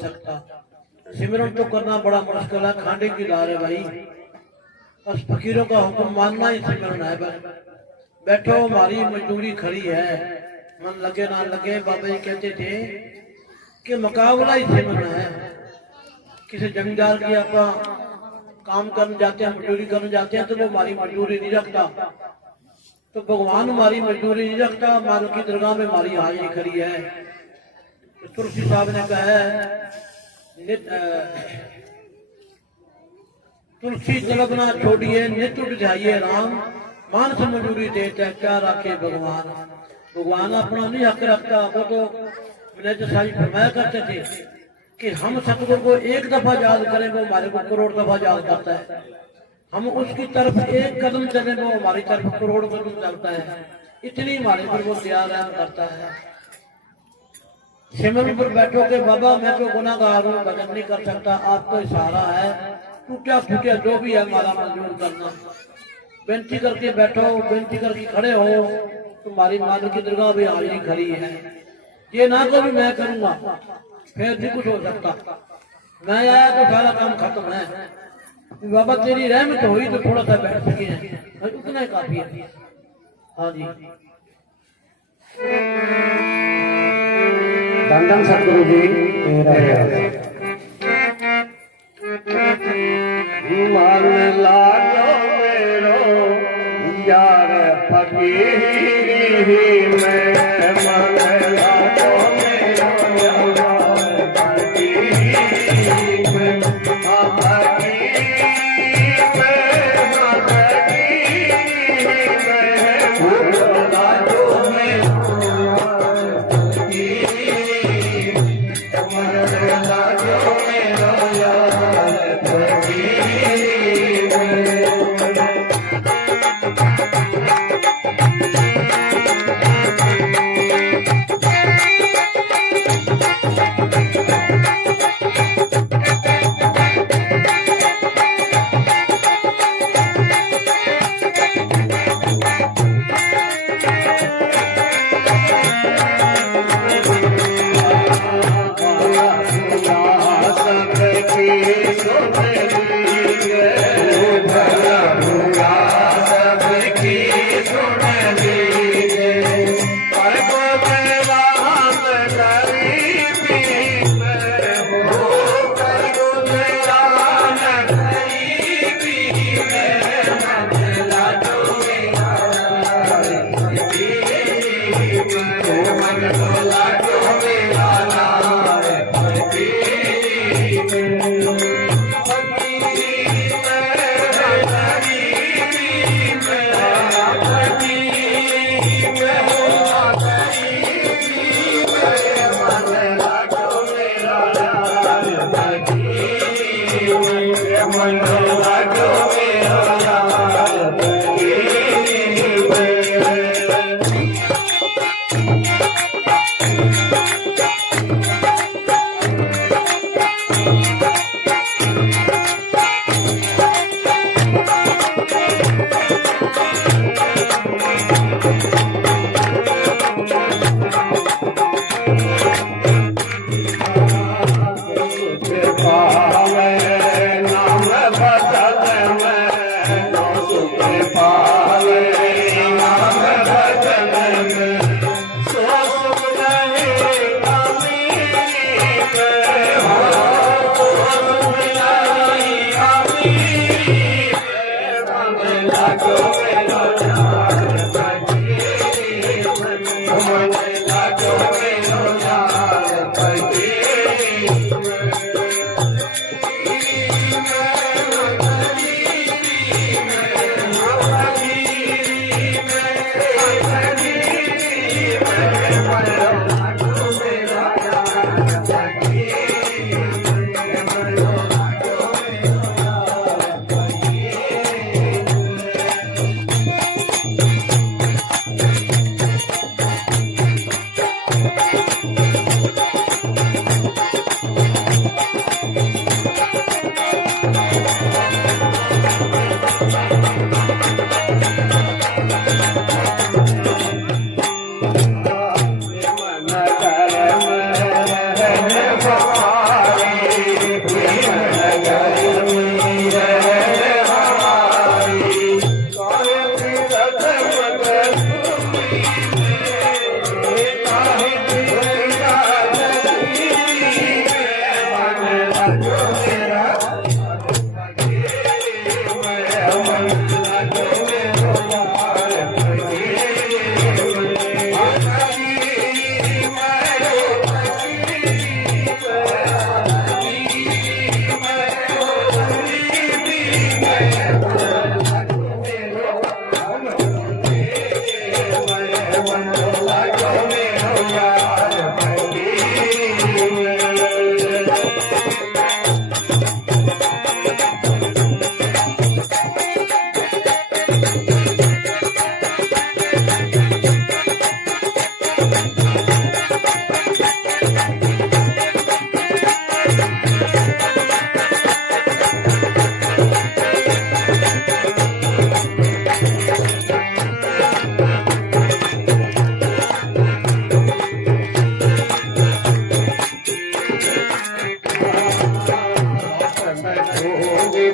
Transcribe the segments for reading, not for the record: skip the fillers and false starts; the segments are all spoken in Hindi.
सकता। सिमरन तो करना बड़ा मुश्किल है, खांडे की डार है भाई। बस फकीरों का हुक्म मानना ही सिमरन है। बस बैठो, हमारी मजदूरी खड़ी है, मन लगे ना लगे। बाबा जी कहते थे कि मुकाबला ही सिमरन है। किसी जमींदार की आप काम करने जाते हैं, मजदूरी करने जाते हैं, तो वो हमारी मजदूरी नहीं रखता, तो भगवान हमारी मजदूरी नहीं रखता। माल की दरगाह में हमारी हाजिरी खड़ी है। तो तुलसी साहब ने कहा है, तुलसी तलबना छोड़िए, नित उठ जाइए राम, मानस मजदूरी देते हैं क्या राखे भगवान। भगवान अपना नहीं हक रखता। वो तो मैनेजर साहब फरमाया करते थे कि हम सतगुरु को एक दफा याद करें, वो हमारे को करोड़ दफा याद करता है। हम उसकी तरफ एक कदम चले, वो हमारी तरफ करोड़ कदम चलता है। इतनी हमारे पर वो दया रहम करता है। सिमरन पर बैठो के बाबा मैं तो गुनाहगार हूँ, भजन नहीं कर सकता, आपको इशारा है, टूटा फूटा जो भी है हमारा मंजूर करना। बेनती करके बैठो, बेनती करके खड़े हो, तुम्हारी माल की दरगाह भी हाजिरी खड़ी है। ये ना तो भी मैं करूंगा, फिर भी कुछ हो सकता। मैं आया तो सारा काम खत्म है। बाबा तेरी रहमत हुई तो थोड़ा सा बैठ सके हैं, उतना ही काफी है। हाँ जी, धन सतगुरु जी मन लागो मेरो यार फकीरी में, मन लागो मेरो यार फकीरी में,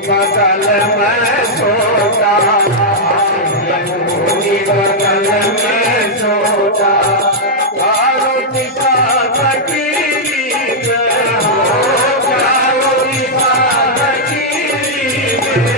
बगल में सोता, बगल में सोता, चारों दिशा फकीरी में हो, चारों दिशा फकीरी में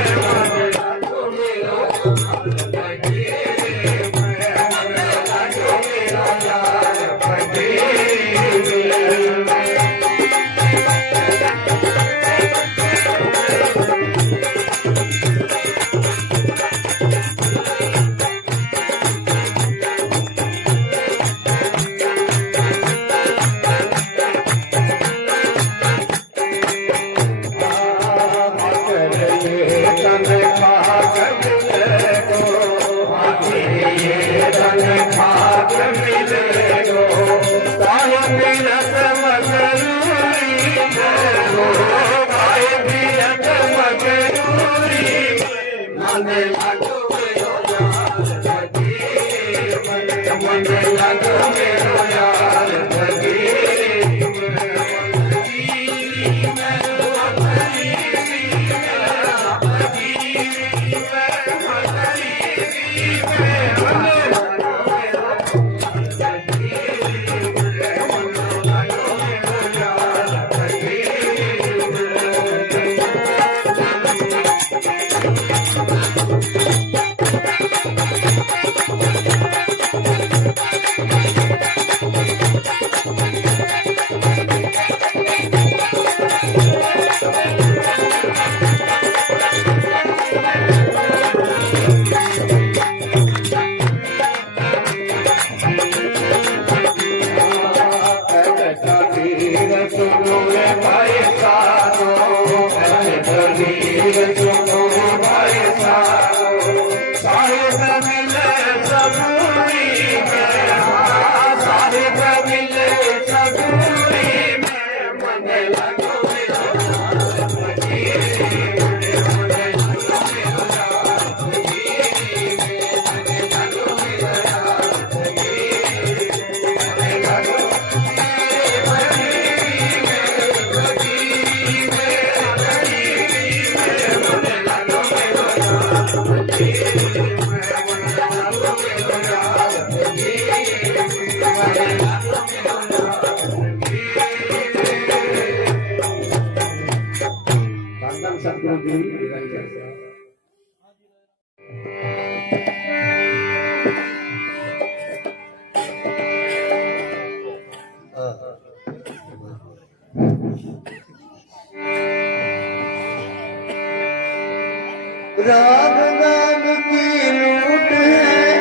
राम नाम की लूट है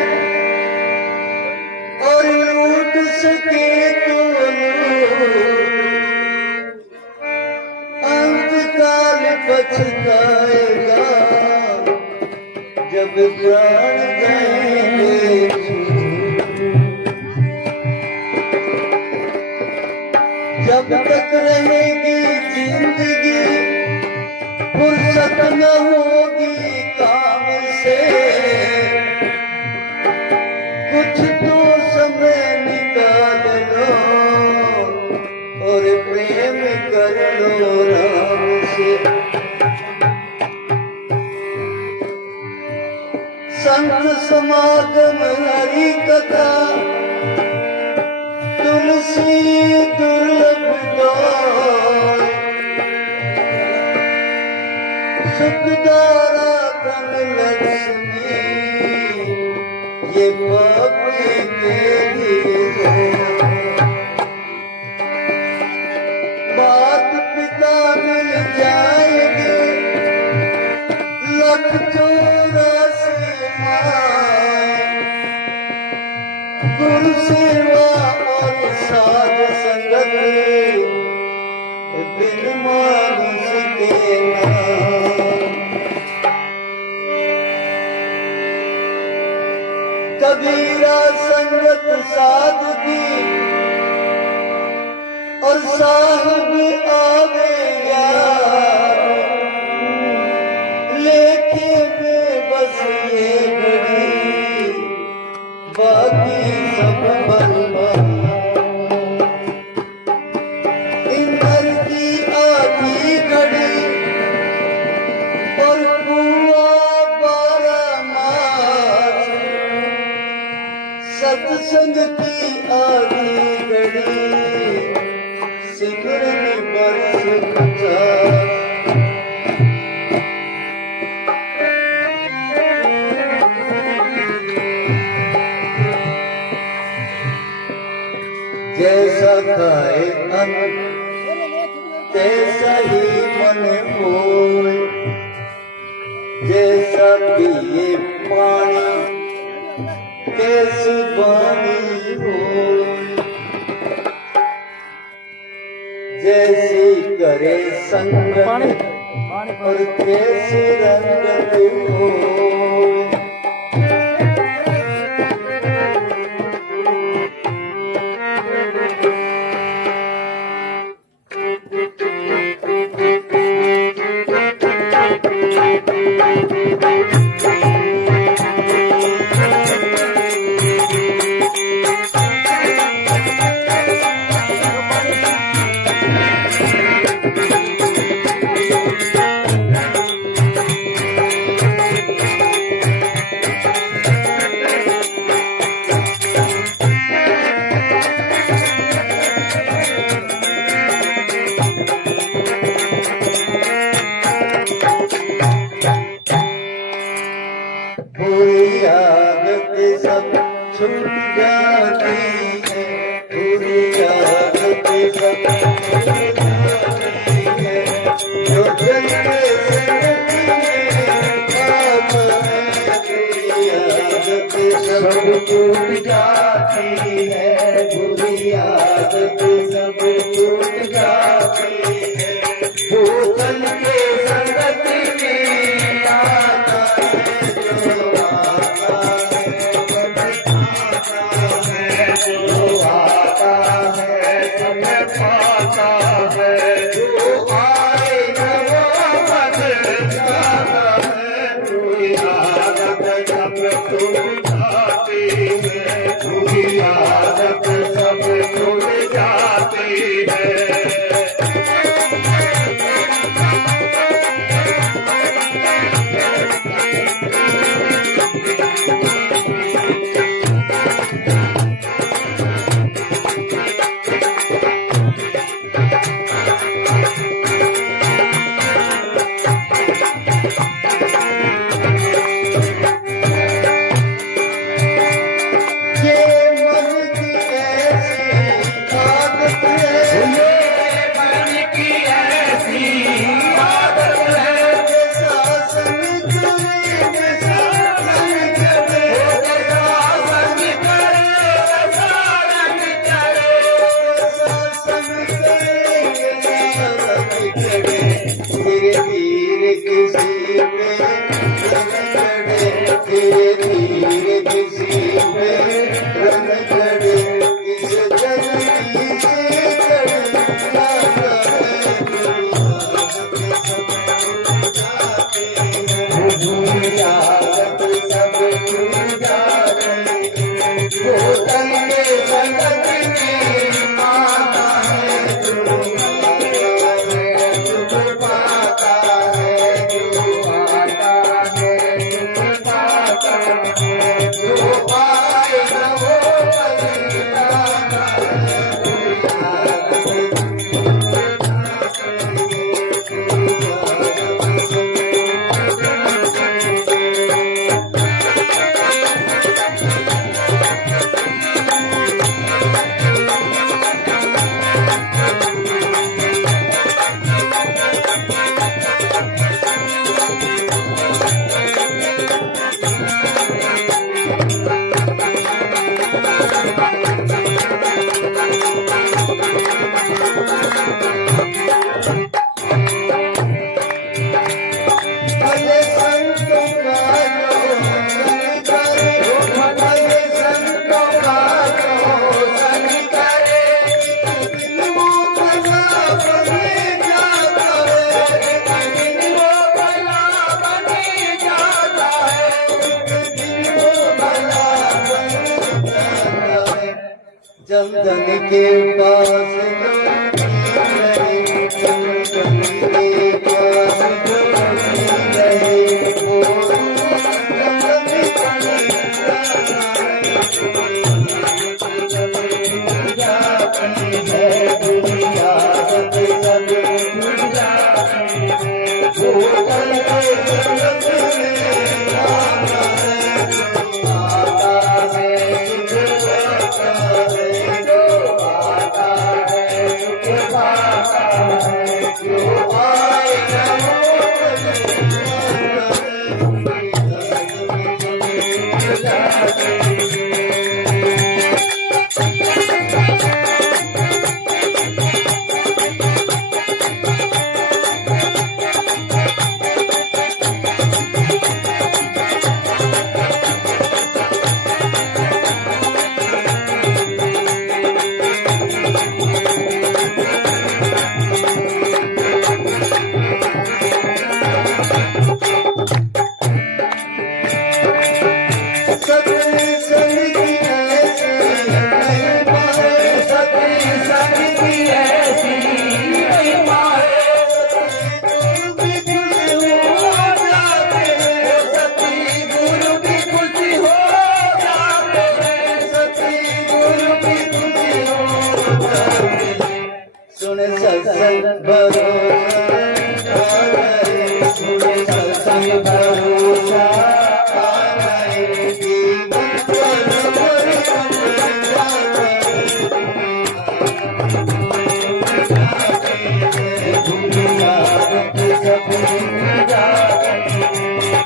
और लूट सके तो अंतकाल पछताएगा जब प्राण जाएंगे जब तक रहेगी जिंदगी फुर्सत न होगी काम से कुछ तो समय निकाल लो और प्रेम कर लो राम से संत समागम हरि कथा तुलसी दुर्लभ गाय दुखदारा धन लक्ष्मी ये पापी के लिए मात पिता मिल जाएंगे लख 84 माए गुरु सेवा और साध संगत बिन मानुष के नाम कबीरा संगत सादगी और साहब आवे यार लेके में बस ये घड़ी बाकी सब बर्बाद इंद्र की आधी घड़ी और कुआ 12 मास सत्संग की आधी घड़ी सिमरन बरस 50 जैसा खाए अन्न तैसा ही मन होए जैसा पिए पानी कैसी वाणी होए जैसी करे संगत और कैसी रंगत होए बुरी आदत सब छूट जाती है बुरी आदत सब छूट जाती है जो चलते सब छूट जाती है बुरी आदत सब छूट जाती है बोतल के संगत में आता जो आता है समय पाता है जो आए न वो बदल जाता है पूरी आदत सब छूट जाती है पूरी आदत सब छूट जाती धन के पास नहीं, धन के पास नहीं, वो सुन सत्संग भरोसा सुन सत्संग भरोसा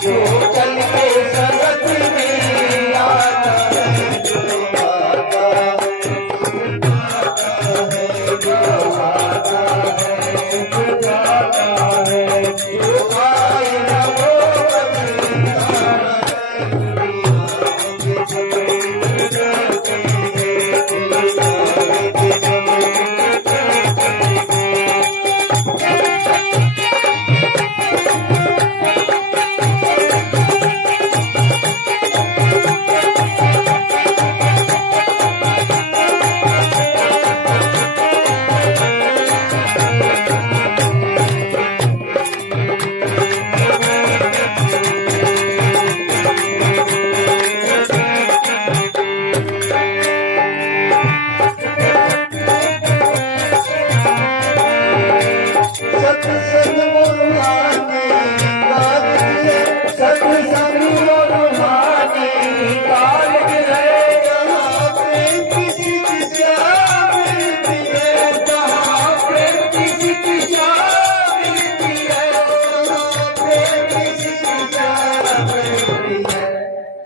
जो कल के संगत में आता है, जो आता है, जो आता है, जो आता है, जो आए ना वो कभी आता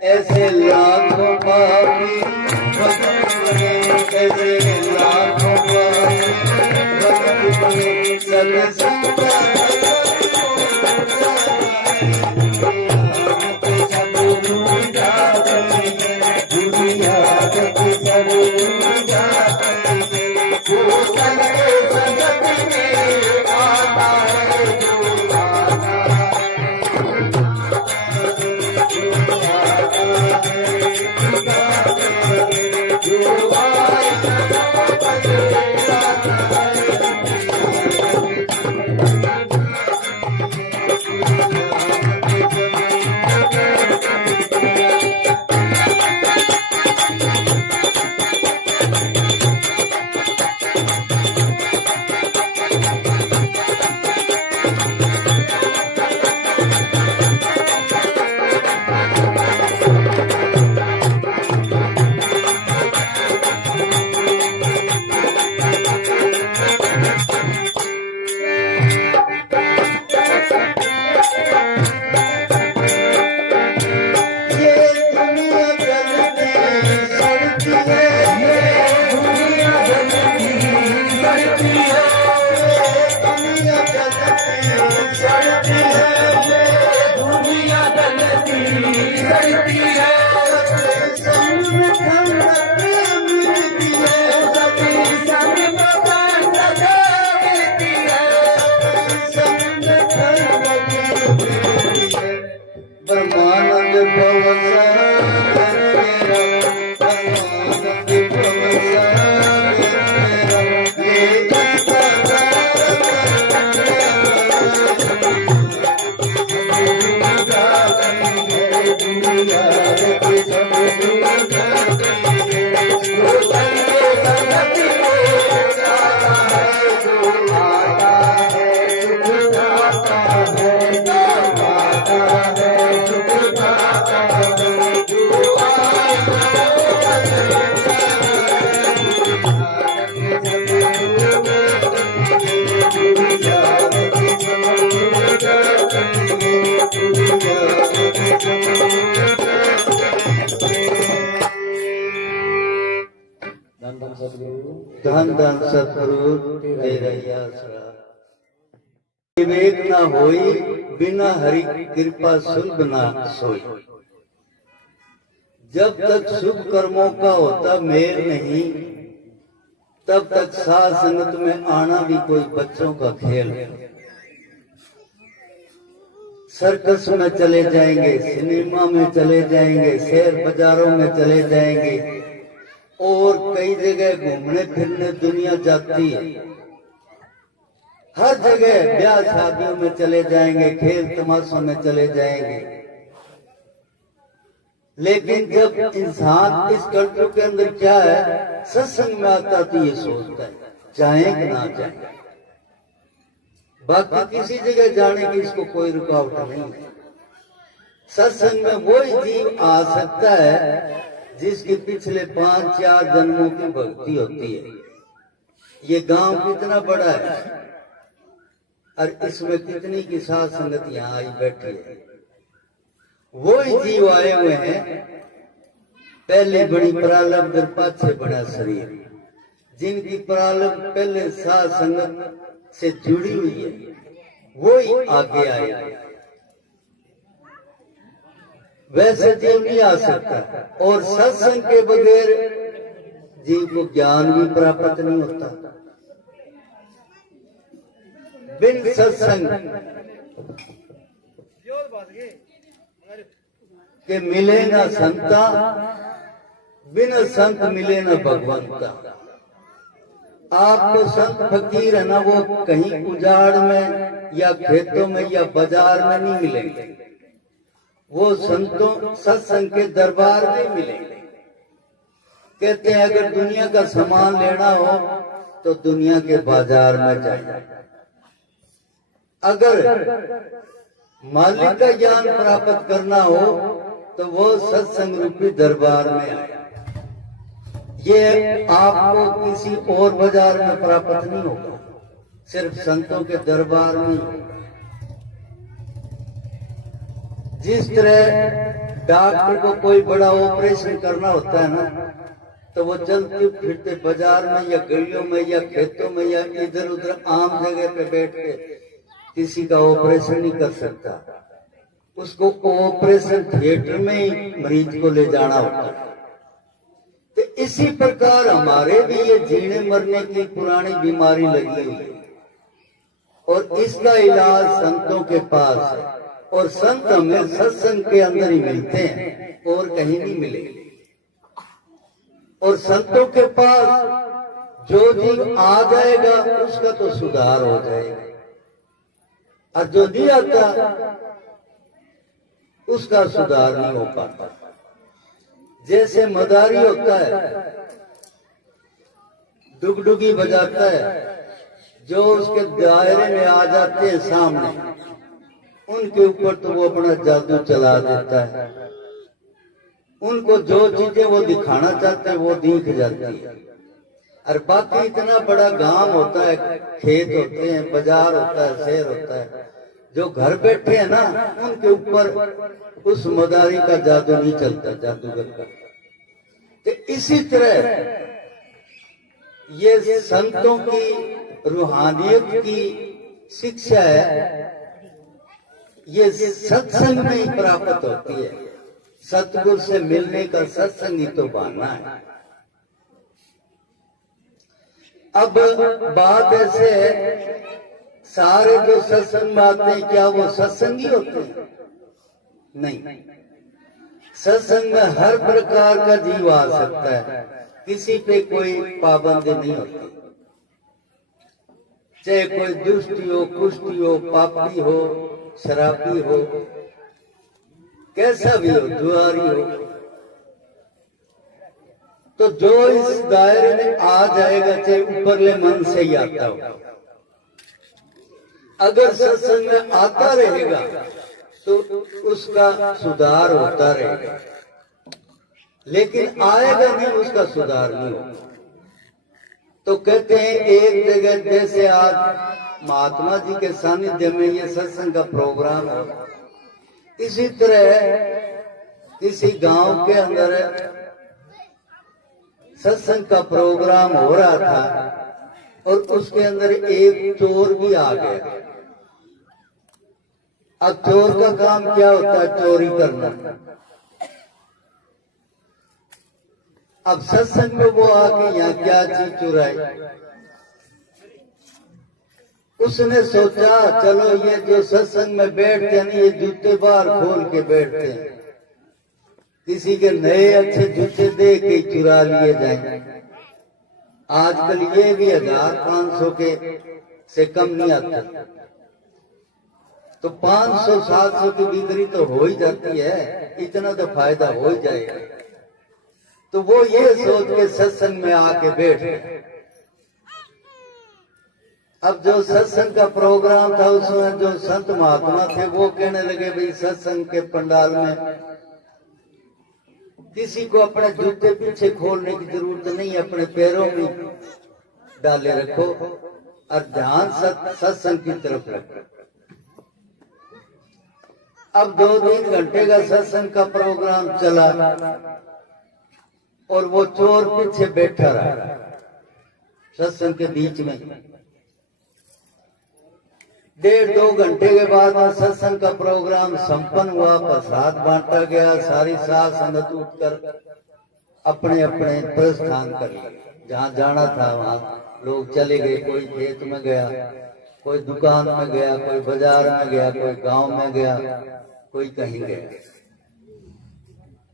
ऐसे लाखों पापी भक्त बने, ऐसे लाखों पापी भक्त बने, सत्संग Thank you. विवेक न होई, बिना हरि कृपा सुलभ ना सोई। जब तक शुभ कर्मों का होता मेल नहीं, तब तक साध संगत में आना भी कोई बच्चों का खेल है। सर्कस में चले जाएंगे, सिनेमा में चले जाएंगे, शहर बाजारों में चले जाएंगे और कई जगह घूमने फिरने दुनिया जाती है। हर जगह ब्याह शादियों में चले जाएंगे, खेल तमाशों में चले जाएंगे। लेकिन जब इंसान इस कल्चर के अंदर क्या है, सत्संग में आता तो ये सोचता है जाए कि ना जाए। बाकी किसी जगह जाने की इसको कोई रुकावट नहीं है। सत्संग में वही जीव आ सकता है जिसके पिछले 5-4 जन्मों की भक्ति होती है। ये गांव कितना बड़ा है और इसमें कितनी की साध संगत यहाँ आई बैठी है। वही जीव आए हुए हैं, पहले बड़ी प्रारब्ध पाछे बड़ा शरीर, जिनकी प्रारब्ध पहले साध संगत से जुड़ी हुई है, वही आगे आए। वैसे जीव नहीं आ सकता। और सत्संग के बगैर जीव को ज्ञान भी प्राप्त नहीं होता। बिन सत्संग के मिले न संता, बिन संत मिले न भगवंता। आपको संत फकीर है ना, वो कहीं उजाड़ में या खेतों में या बाजार में नहीं मिलेंगे, वो संतों सत्संग के दरबार में मिलेंगे। कहते हैं अगर दुनिया का सामान लेना हो तो दुनिया के बाजार में जाए, अगर मालिक का ज्ञान प्राप्त करना हो तो वो सत्संग रूपी दरबार में आए। ये आपको किसी और बाजार में प्राप्त नहीं होगा, सिर्फ संतों के दरबार में होगा। जिस तरह डॉक्टर को कोई बड़ा ऑपरेशन करना होता है ना, तो वो चलते फिरते बाजार में या गलियों में या खेतों में या इधर उधर आम जगह पे बैठ के किसी का ऑपरेशन नहीं कर सकता। उसको ऑपरेशन थिएटर में ही मरीज को ले जाना होता है। तो इसी प्रकार हमारे भी ये जीने मरने की पुरानी बीमारी लगी हुई है और इसका इलाज संतों के पास है। और संत हमें सत्संग के अंदर ही मिलते हैं और कहीं नहीं मिलेंगे। और संतों के पास जो जीव आ जाएगा उसका तो सुधार हो जाएगा, और जो नहीं आता उसका सुधार नहीं हो पाता। जैसे मदारी होता है, डुगडुगी बजाता है, जो उसके दायरे में आ जाते हैं सामने, उनके ऊपर तो वो अपना जादू चला देता है। उनको जो चीजें वो दिखाना चाहते हैं वो दिख जाती है। और बाकी इतना बड़ा गांव होता है, खेत होते हैं, बाजार होता है, शहर होता है, जो घर बैठे हैं ना उनके ऊपर उस मदारी का जादू नहीं चलता, जादूगर का। तो इसी तरह ये संतों की रूहानियत की शिक्षा है, ये सत्संग में ही प्राप्त होती है। सतगुरु से मिलने का सत्संग ही तो बहाना है। अब बात ऐसे है, सारे जो सत्संग में आते हैं क्या वो सत्संगी होते हैं? नहीं। सत्संग में हर प्रकार का जीव आ सकता है, किसी पे कोई पाबंदी नहीं होती। चाहे कोई दुष्टी हो, कुष्टी हो, पापी हो, शराबी हो, कैसा भी हो, जुआरी हो, तो जो इस दायरे में आ जाएगा, चाहे ऊपरले मन से ही आता हो, अगर सत्संग में आता रहेगा तो उसका सुधार होता रहेगा। लेकिन आएगा नहीं, उसका सुधार नहीं होगा। तो कहते हैं एक जगह जैसे आज महात्मा जी के सानिध्य में ये सत्संग का प्रोग्राम हो, इसी तरह किसी गांव के अंदर सत्संग का प्रोग्राम हो रहा था और उसके अंदर एक चोर भी आ गया। अब चोर का काम क्या होता है? चोरी करना। अब सत्संग में वो आके यहाँ क्या चीज चुराई? उसने सोचा चलो ये जो सत्संग में बैठते हैं ना, ये जूते बाहर खोल के बैठते हैं, किसी के नए अच्छे जूते दे के चुरा लिए जाएंगे। आजकल ये भी 1500 के से कम नहीं आता, तो 500-700 की बिक्री तो हो ही जाती है, इतना तो फायदा हो ही जाएगा। तो वो ये सोच के सत्संग में आके बैठ गए। अब जो सत्संग का प्रोग्राम था उसमें जो संत महात्मा थे वो कहने लगे भाई सत्संग के पंडाल में किसी को अपने जूते पीछे खोलने की जरूरत नहीं, अपने पैरों में डाले रखो और ध्यान सत्संग की तरफ रखो। अब 2-3 घंटे का सत्संग का प्रोग्राम चला और वो चोर पीछे बैठा रहा सत्संग के बीच में। 1.5-2 घंटे के बाद सत्संग का प्रोग्राम संपन्न हुआ, प्रसाद बांटा गया, सारी साध संगत उठकर अपने अपने प्रस्थान कर लिए। जहाँ जाना था वहां लोग चले गए, कोई खेत में गया, कोई दुकान में गया, कोई बाजार में गया, कोई गांव में गया, कोई कहीं गया।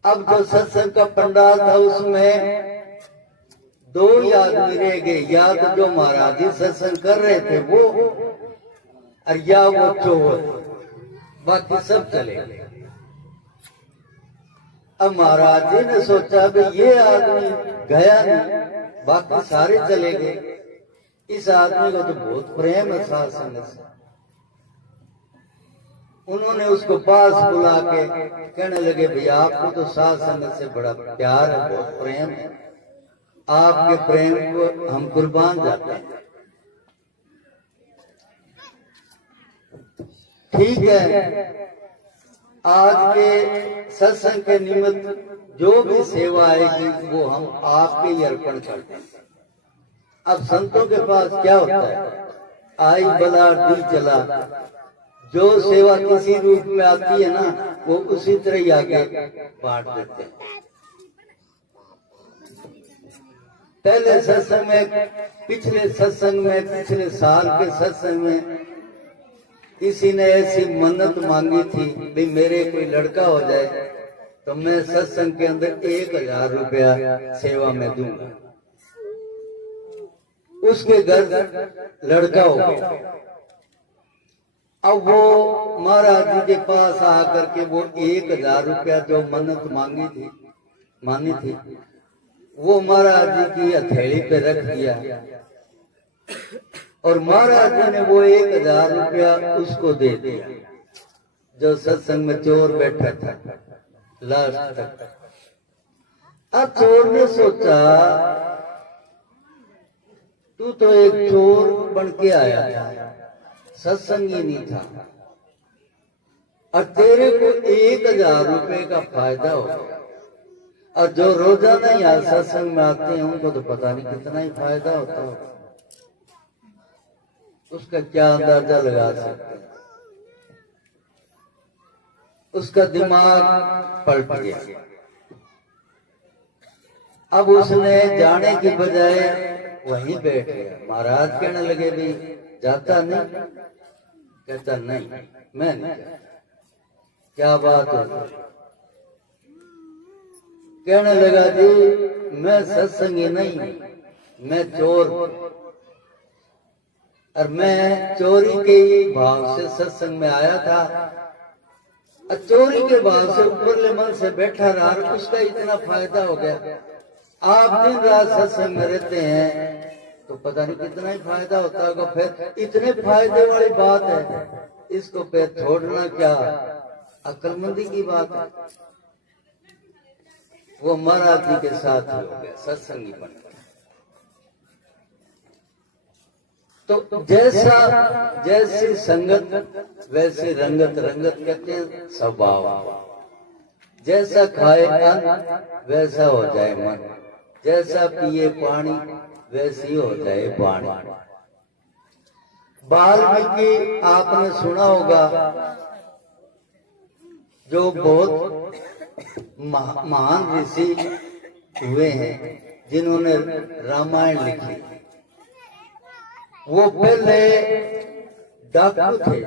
अब जो सत्संग का पंडाल था उसमें 2 ही आदमी रह गए, या तो जो महाराज जी सत्संग कर रहे थे वो और या वो चोर, बाकी सब चले गए। अब महाराज जी ने सोचा कि ये आदमी गया नहीं, बाकी सारे चले गए, इस आदमी को तो बहुत प्रेम है साध संगत से। उन्होंने उसको पास बुला के कहने लगे भैया आपको तो साध संगत से बड़ा प्यार है, बहुत प्रेम है, आपके प्रेम को हम कुर्बान जाते हैं। ठीक है, आज के सत्संग के निमित्त जो भी सेवा आएगी वो हम आपके ही अर्पण करते हैं। अब संतों के पास क्या होता है, आई बला दी चला, जो सेवा किसी रूप में आती है ना वो उसी तरह ही आगे बांट देते हैं। पहले सत्संग में, पिछले सत्संग में, पिछले साल के सत्संग में किसी ने ऐसी मन्नत मांगी थी भी मेरे कोई लड़का हो जाए तो मैं सत्संग के अंदर 1000 रुपया सेवा में दूंगा। उसके घर लड़का हो गया। अब वो महाराज जी के पास आकर के वो 1000 रुपया जो मन्नत मानी थी वो महाराज जी की हथेली पे रख दिया और महाराज जी ने वो 1000 रुपया उसको दे दिया जो सत्संग में चोर बैठा था लास्ट तक। अब चोर ने सोचा तू तो एक चोर बन के आया था, सत्संग ही नहीं था, और तेरे को 1000 रुपए का फायदा हो गया, और जो रोजाना यहाँ सत्संग में आते हैं उनको तो पता नहीं कितना ही फायदा होता हो, उसका क्या अंदाजा लगा सकते हैं। उसका दिमाग पलट गया। अब उसने जाने की बजाय वहीं बैठ गया। महाराज कहने लगे भी जाता नहीं? कहता नहीं, मैं नहीं जाता। क्या बात है? कहने लगा जी मैं सत्संगी नहीं, मैं चोर, और मैं चोरी के ही भाव से सत्संग में आया था, और चोरी के भाव से ऊपरले मन से बैठा रहा, उसका इतना फायदा हो गया। आप दिन रात सत्संग में रहते हैं तो पता नहीं कितना ही फायदा होता होगा। फिर इतने फायदे वाली बात है, इसको फिर छोड़ना क्या अक्लमंदी की बात है। वो महाराज जी के साथ ही हो गया, सत्संगी बन गया। तो जैसी संगत वैसे रंगत, रंगत कहते हैं स्वभाव। जैसा खाए अन्न वैसा हो जाए मन, जैसा पिए पानी वैसी हो जाए वाणी। वाल्मीकि आपने सुना होगा जो बहुत महान ऋषि हुए हैं, जिन्होंने रामायण लिखी, वो पहले डाकू थे,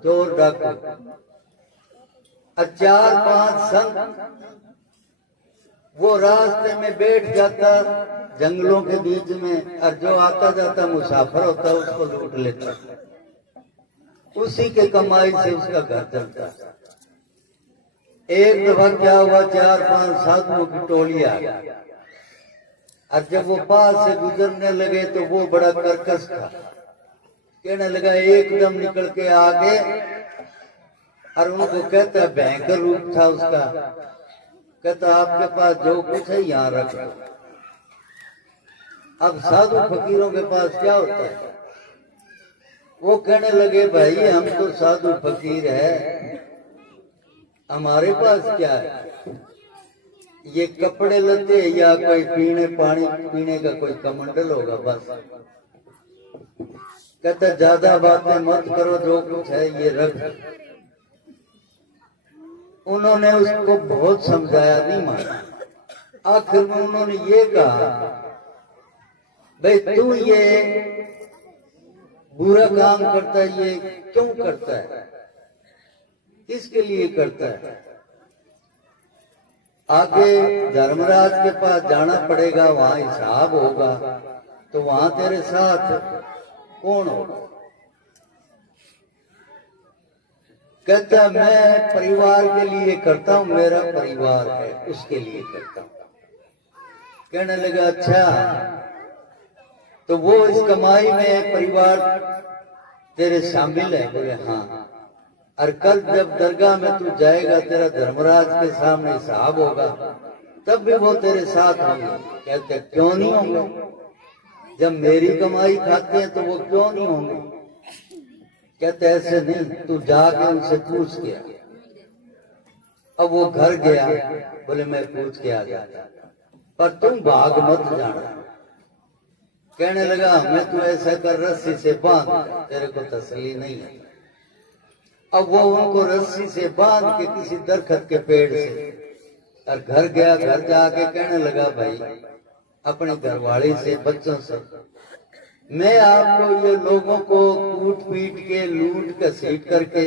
चोर डाकू। 4-5 संत, वो रास्ते में बैठ जाता जंगलों के बीच में, और जो आता जाता मुसाफिर होता उसको लूट लेता। उसी के कमाई से उसका घर चलता। एक दफा क्या हुआ, 4-5 साधुओं की टोली आ गई, और जब वो पास से गुजरने लगे तो वो बड़ा कर्कश था। कहने लगा, एकदम निकल के आगे, और उनको कहता, भयंकर रूप था उसका, कहता आपके पास जो कुछ है यहाँ रख लो। अब साधु फकीरों के पास क्या होता है? वो कहने लगे, भाई हम तो साधु फकीर है, हमारे पास क्या है? ये कपड़े लते या कोई पीने पानी पीने का कोई कमंडल होगा बस। कहता ज्यादा बातें मत करो, जो कुछ है ये रख। उन्होंने उसको बहुत समझाया, नहीं माना। आखिर में उन्होंने ये कहा, भाई तू ये बुरा काम करता है, ये क्यों करता है, किसके लिए करता है? आगे धर्मराज के पास जाना पड़ेगा, वहां हिसाब होगा, तो वहां तेरे साथ कौन होगा? कहता मैं परिवार के लिए करता हूं, मेरा परिवार है उसके लिए करता हूं। कहने लगा, अच्छा तो वो इस कमाई में परिवार तेरे शामिल है? बोले हाँ। और कल जब दरगाह में तू जाएगा, तेरा धर्मराज के सामने हिसाब होगा, तब भी वो तेरे साथ होंगे। कहते क्यों नहीं होंगे? जब मेरी कमाई खाते हैं तो वो क्यों नहीं होंगे? कहते ऐसे नहीं, तू जाके उनसे पूछ के आ। अब वो घर गया, बोले मैं पूछ के आ जाता, पर तुम भाग मत जाना। कहने लगा, मैं तू ऐसा कर, रस्सी से बांध, तेरे को तसल्ली नहीं है। अब वो उनको रस्सी से बांध के किसी दरखत के पेड़ से, और घर गया। घर जाके कहने लगा, भाई अपनी घरवाली से, बच्चों से, मैं आपको ये लोगों को कूट पीट के लूट घसीट करके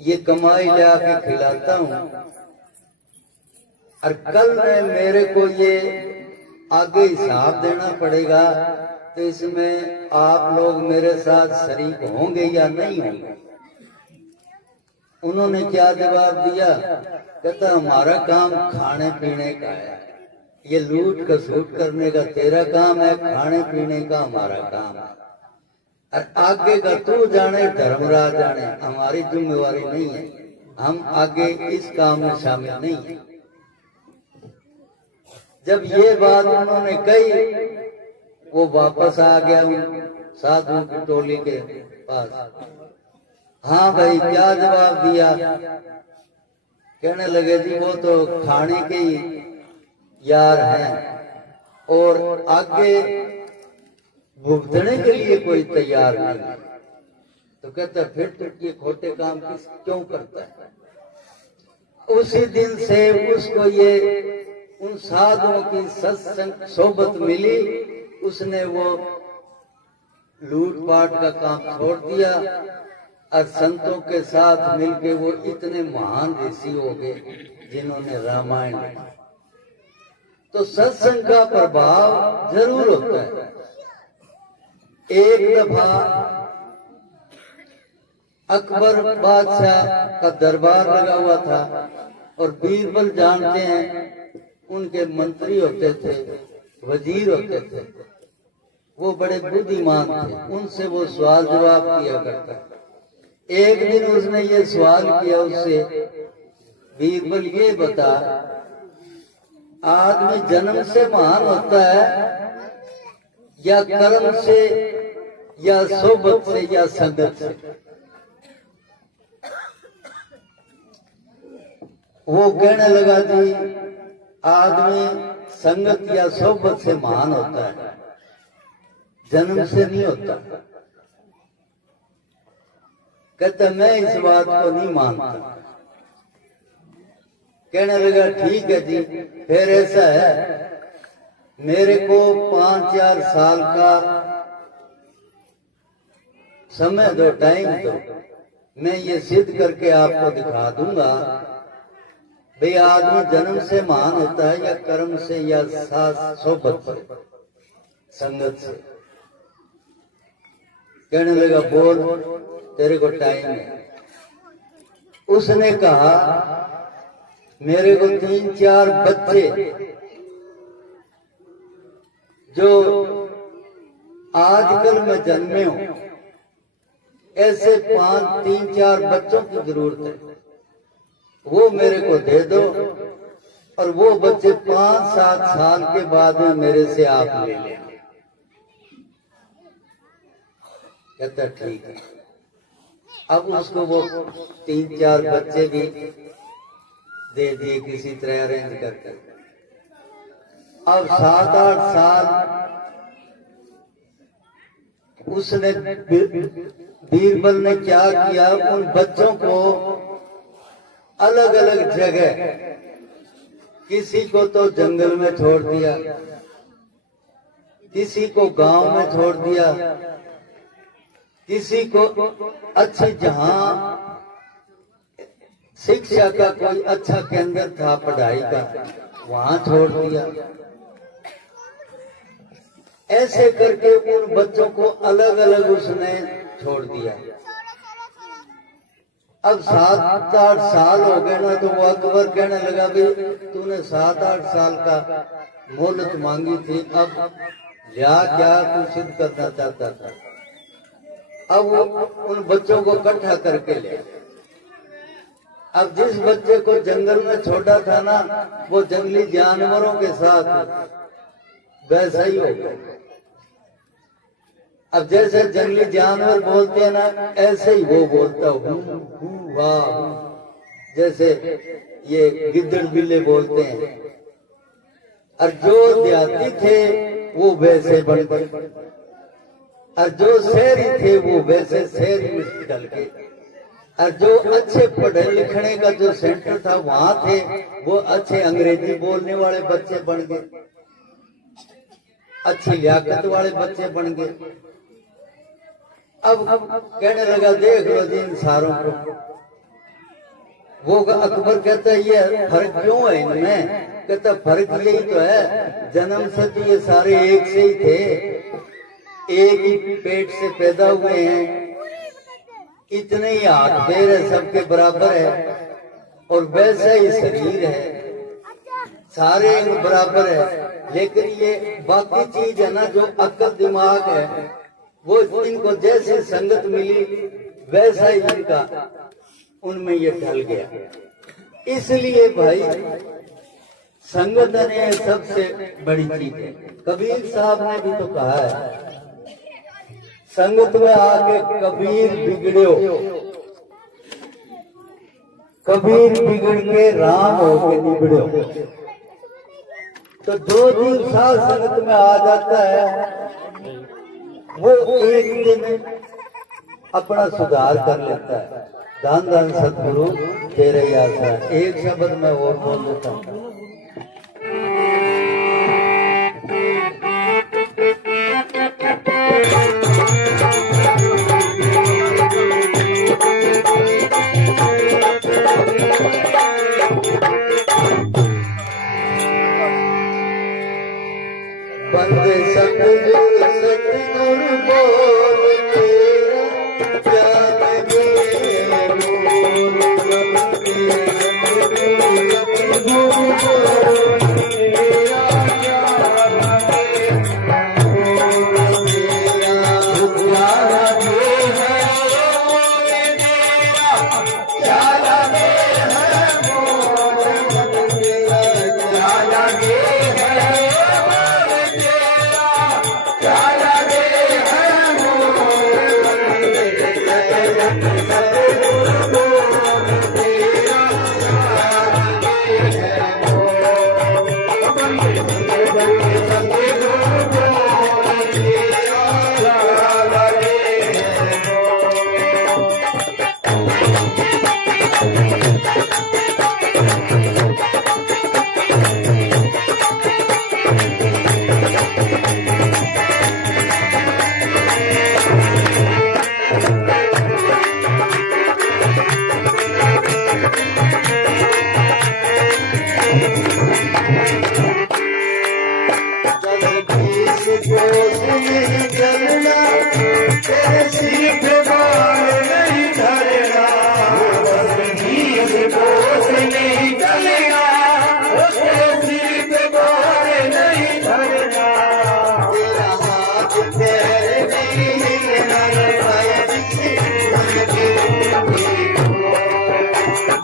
ये कमाई ले आके खिलाता हूँ, और कल में मेरे को ये आगे हिसाब देना पड़ेगा, तो इसमें आप लोग मेरे साथ शरीक होंगे या नहीं होंगे? उन्होंने क्या जवाब दिया? कहता हमारा काम खाने पीने का है, ये लूट खसूट करने का तेरा काम है, खाने पीने का हमारा काम है, और आगे का तू जाने, धर्मराज जाने, हमारी जिम्मेवारी नहीं है, हम आगे इस काम में शामिल नहीं है। जब ये बात उन्होंने कही, वो वापस आ गया उन साधुओं की टोली के पास। हाँ भाई क्या जवाब दिया? कहने लगे, जी वो तो खाने के ही यार हैं और आगे भुगतने के लिए कोई तैयार नहीं। तो कहता फिर तो ये खोटे काम क्यों करता है? उसी दिन से उसको ये उन साधुओं की सत्संग सोबत मिली, उसने वो लूटपाट का काम छोड़ दिया और संतों के साथ मिलके वो इतने महान ऋषि हो गए जिन्होंने रामायण लिखा। तो सत्संग का प्रभाव जरूर होता है। एक दफा अकबर बादशाह का दरबार लगा हुआ था और बीरबल जानते हैं उनके मंत्री होते थे, वजीर होते थे, वो बड़े बुद्धिमान थे, उनसे वो सवाल जवाब किया करता। एक दिन उसने ये सवाल किया उससे, बीरबल ये बता, आदमी जन्म से महान होता है या कर्म से या सोबत से या संगत से? वो कहने लगा, जी आदमी संगत या सोबत से महान होता है, जन्म से नहीं होता। कहता मैं इस बात को नहीं मानता। कहने लगा ठीक है जी। फिर ऐसा है, मेरे को 5-4 साल का समय दो, टाइम दो, मैं ये सिद्ध करके आपको दिखा दूंगा भाई आदमी जन्म से महान होता है या कर्म से या साथ सोबत से, संगत से। कहने लगा बोल, तेरे को टाइम है। उसने कहा मेरे को 3-4 बच्चे जो आजकल मैं जन्मे हूं, ऐसे 3-4 बच्चों की जरूरत है, वो मेरे को दे दो और वो बच्चे 5-7 साल के बाद में मेरे से आप ले लें। कहता ठीक है। अब उसको वो 3-4 बच्चे भी दे दिए किसी तरह अरेंज करके। अब 7-8 साल उसने, बीरबल ने क्या किया, उन बच्चों को अलग अलग जगह, किसी को तो जंगल में छोड़ दिया, किसी को गांव में छोड़ दिया, किसी को अच्छी जहां शिक्षा का कोई अच्छा केंद्र था पढ़ाई का, वहां छोड़ दिया। ऐसे करके उन बच्चों को अलग अलग उसने छोड़ दिया। अब 7-8 साल हो गए ना, तो वो अकबर कहने लगा भाई तूने 7-8 साल का मोहलत मांगी थी, अब क्या क्या तू सिद्ध करना चाहता था। अब वो उन बच्चों को इकट्ठा करके ले। अब जिस बच्चे को जंगल में छोड़ा था ना, वो जंगली जानवरों के साथ वैसा ही हो गया। अब जैसे जंगली जानवर बोलते हैं ना, ऐसे ही वो बोलता हूँ वाह, जैसे ये गिद्दड़ बिल्ले बोलते हैं। और जो देहाती थे वो वैसे बन गए, और जो शहरी थे वो वैसे शहरी ढल के, और जो अच्छे पढ़े लिखने का जो सेंटर था वहां थे, वो अच्छे अंग्रेजी बोलने वाले बच्चे बन गए, अच्छी लियाकत वाले बच्चे बन गए। अब कहने लगा देख लो जी इन सारों को। वो अकबर कहता है ये फर्क क्यों है इनमें? कहता फर्क यही तो है, जन्म से तो ये सारे एक से ही थे, एक ही पेट से पैदा हुए हैं, इतने ही हाथ पैर है, सबके बराबर है, और वैसा ही शरीर है, सारे बराबर है। लेकिन ये बाकी चीज है ना, जो अक्ल दिमाग है, वो इनको जैसे संगत मिली वैसा ही इनका उनमें ये ढल गया। इसलिए भाई संगत ने सबसे बड़ी चीज है। कबीर साहब ने भी तो कहा है, संगत में आके कबीर बिगड़ो, कबीर बिगड़ के राम होके निबड़ो। तो 2-3 साल संगत में आ जाता है, वो एक दिन अपना सुधार कर लेता है। दान दान सतगुरु तेरे आशा। एक शब्द में और बोल देता हूँ। बंदे सतगुरु सतगुरु बोल तेरा जान मेरे बोल, बंदे सतगुरु बोल तेरा जान चलना तेरे सिर पे बाल नहीं धरना, बस बीस कोस नहीं चलेगा, तेरे सिर पे बाल नहीं धरना। तेरा हाथ पैर नहीं हिलना,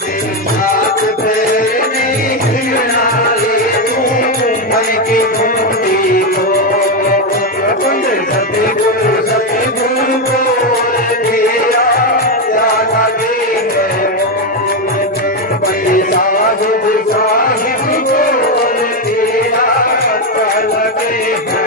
मेरे हाथ पैर नहीं हिलना, मन की घूमती को सतगुरु सतगुरु बोल दिया, क्या लगे है बड़े साहिब साहिब बोल दिया, क्या लगे है।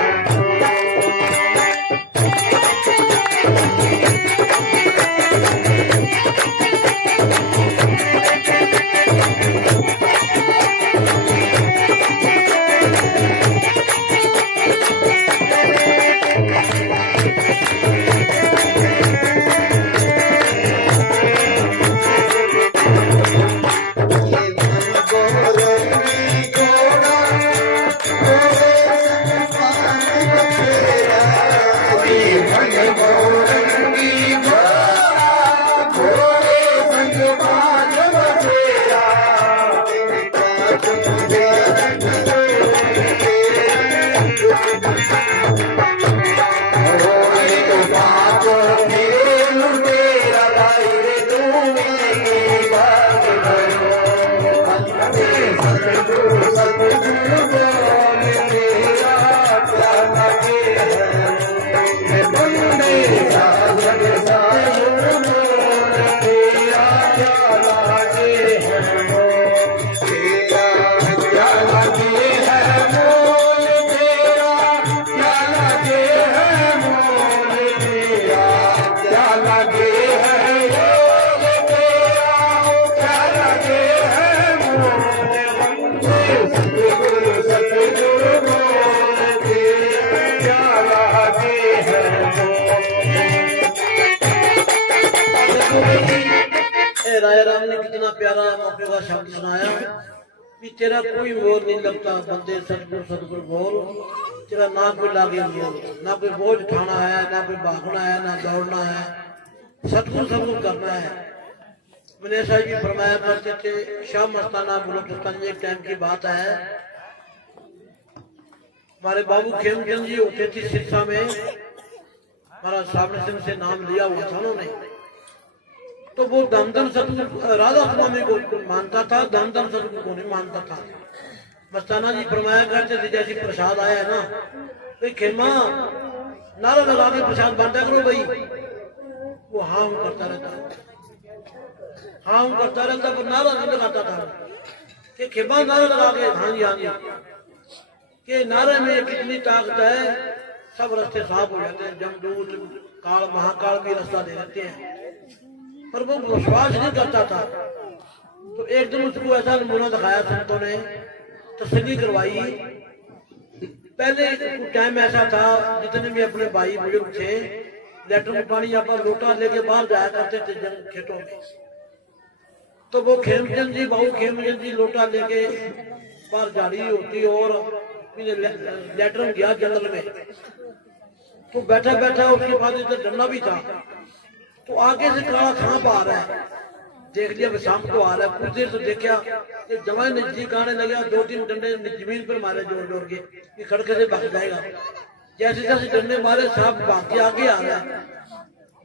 राय राम ने कितना प्यारा मौके का शब्द सुनाया कि तेरा कोई मोर नहीं लगता बंदे सतगुरु सतगुरु बोल, तेरा ना कोई लागे मोर, ना कोई बोझ उठाना है, ना कोई भागना है, ना दौड़ना है, सतगुरु सतगुरु करना है। मैंने ऐसा भी फरमाया करते थे शाह मस्ताना बलूचिस्तान में एक टाइम की बात है, हमारे बाबू खेमचंद जी होते थे सिरसा में, हमारा सामने सिंह से नाम लिया हुआ था उन्होंने, तो वो दमदम सतगुरु राधा स्वामी को मानता था, दमदम सतगुरु को नहीं मानता था। मस्ताना जी फरमाया करते थे जैसे प्रसाद आया है ना, भाई खेमा नारा लगा के प्रसाद बांटा करो भाई, वो हाँ करता रहता, हाँ करता रहता, पर नारा नहीं लगाता था कि खेमा नारा लगा के हाँ जी हाँ जी, कि नारे में कितनी ताकत है, सब रास्ते साफ हो जाते हैं, जमदूत काल महाकाल भी रास्ता दे देते हैं, पर वो विश्वास नहीं करता था। तो एक दिन उसको ऐसा नमूना दिखाया संतों ने, तसल्ली करवाई। पहले टाइम ऐसा था जितने भी अपने भाई बुजुर्ग थे, लेटर में पानी आप लोटा लेके बाहर जाया करते थे खेतों में, तो वो खेमचंद जी बाबू खेमचंद जी लोटा लेके बाहर झाड़ी होती और लेटर में गया जंगल में, तो बैठा बैठा उसके बाद इधर डंडा भी था, तो आगे से काला सांप आ रहा है, देख लिया शाम को आ रहा है, कुछ देर से देखा कि जवाई नजदीक आने लगा, दो तीन डंडे जमीन पर मारे जोर जोर के कि खड़के से भाग जाएगा, जैसे जैसे डंडे मारे सांप भाग के आगे आ रहा है,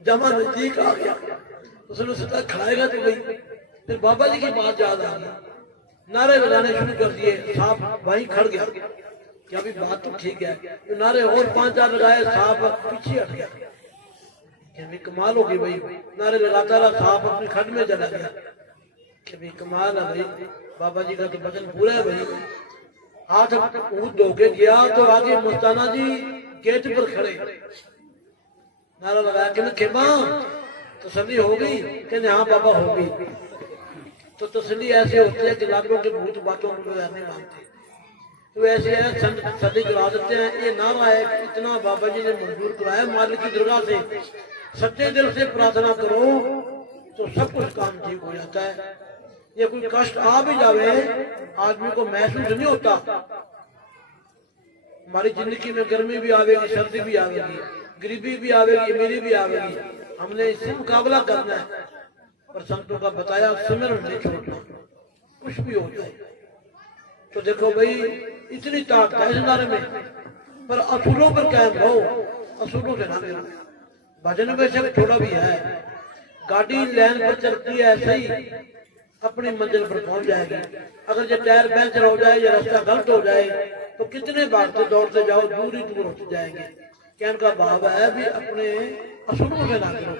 जमा नजदीक आ गया, उसने सोचा खड़ाएगा तो भाई, फिर बाबा जी की बात याद आ गई, नारे लगाने शुरू कर दिए, सांप वहीं खड़ गया कि अभी बात तो ठीक है, तो नारे और 5-4 लगाए, सांप पीछे हट गया, कि कमाल होगी भाई, नारे लगाता रहा, सांप अपनी खड में चला गया, कि भाई कमाल है भाई, बाबा जी का तो वचन पूरा है भाई। हाथ ऊँट धो के गया तो आगे मस्ताना जी गेट पर खड़े, नारा लगाया कि खेमा तसल्ली हो गई, कहने हाँ बाबा हो गई। तो तसल्ली ऐसे होती है कि लाखों के भूत बातों को नहीं मानते, तो ऐसे है संत सदी करा देते हैं। ये नारा है कि इतना बाबा जी ने मंजूर कराया, मालिक की दरगाह से सच्चे दिल से प्रार्थना करो तो सब कुछ काम ठीक हो जाता है। ये कोई कष्ट आ भी जावे आदमी को महसूस नहीं होता। हमारी जिंदगी में गर्मी भी आवेगी, सर्दी भी आवेगी, गरीबी भी आवेगी, अमीरी भी आवेगी, हमने इससे मुकाबला करना है। और संतों का बताया सिमरन नहीं छोड़ना, कुछ भी हो जाए। तो देखो भाई इतनी ताकत है इस नारे में, पर असूलों पर कायम रहो, असूलों से ना गिरो। भजन वैसे थोड़ा भी है, गाड़ी लाइन पर चलती है ऐसे ही अपनी मंजिल पर पहुंच जाएगी। अगर ये टायर पंचर हो जाए या रास्ता गलत हो जाए तो कितने भागते दौड़ते जाओ, दूर ही दूर होते जाएंगे। कहने का भाव है भी अपने असूलों से ना गिरो,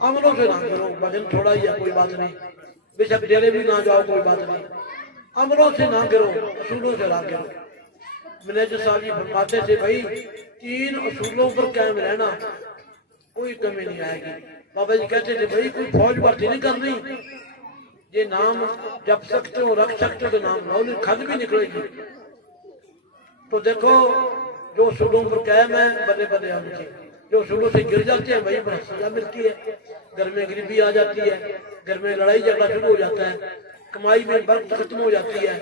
अमलों से ना गिरो। भजन थोड़ा ही है, कोई बात नहीं, बेशक डेरे भी ना जाओ, कोई बात नहीं, अमलों से ना गिरो, असूलों से ना गिरो। मैनेजर साहब जी फरमाते थे भाई 3 असूलों पर कायम रहना, कोई कमी नहीं आएगी। बाबा जी कहते थे भाई कोई फौज भर्ती नहीं करनी, ये नाम जप सकते हो, रख सकते हो तो नाम लो, खत भी निकलेगी। तो देखो जो असूलों पर कायम है बल्ले बल्ले उनके, जो असूलों से गिर जाते हैं वही पर सजा मिलती है। घर में गरीबी आ जाती है, घर में लड़ाई झगड़ा शुरू हो जाता है, कमाई में बरकत खत्म हो जाती है,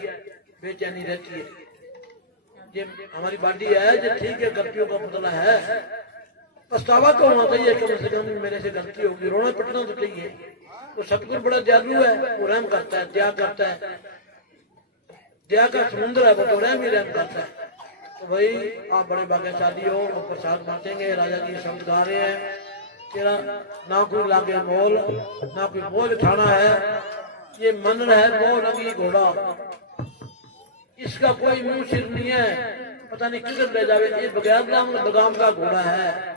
बेचैनी रहती है। ये हमारी बाडी है जो ठीक है, गलतियों का पुतला है, पछतावा तो होना चाहिए कम से कम मेरे से गलती होगी, रोना पिटना तो चाहिए। तो सतगुरु बड़ा दयालु है, वो रहम करता है, त्याग करता है, दया का समुद्र है वो, तो रहम ही रहम करता है। तो भाई आप बड़े भाग्यशाली हो, वो प्रसाद बांटेंगे। राजा जी शब्द गा रहे हैं, तेरा ना कोई लागे मोल, ना कोई बोझ उठाना है, ये मन है वो लगी घोड़ा, इसका कोई मुंह सिर नहीं है, पता नहीं किधर ले जावे, ये बगैर लगाम का घोड़ा है।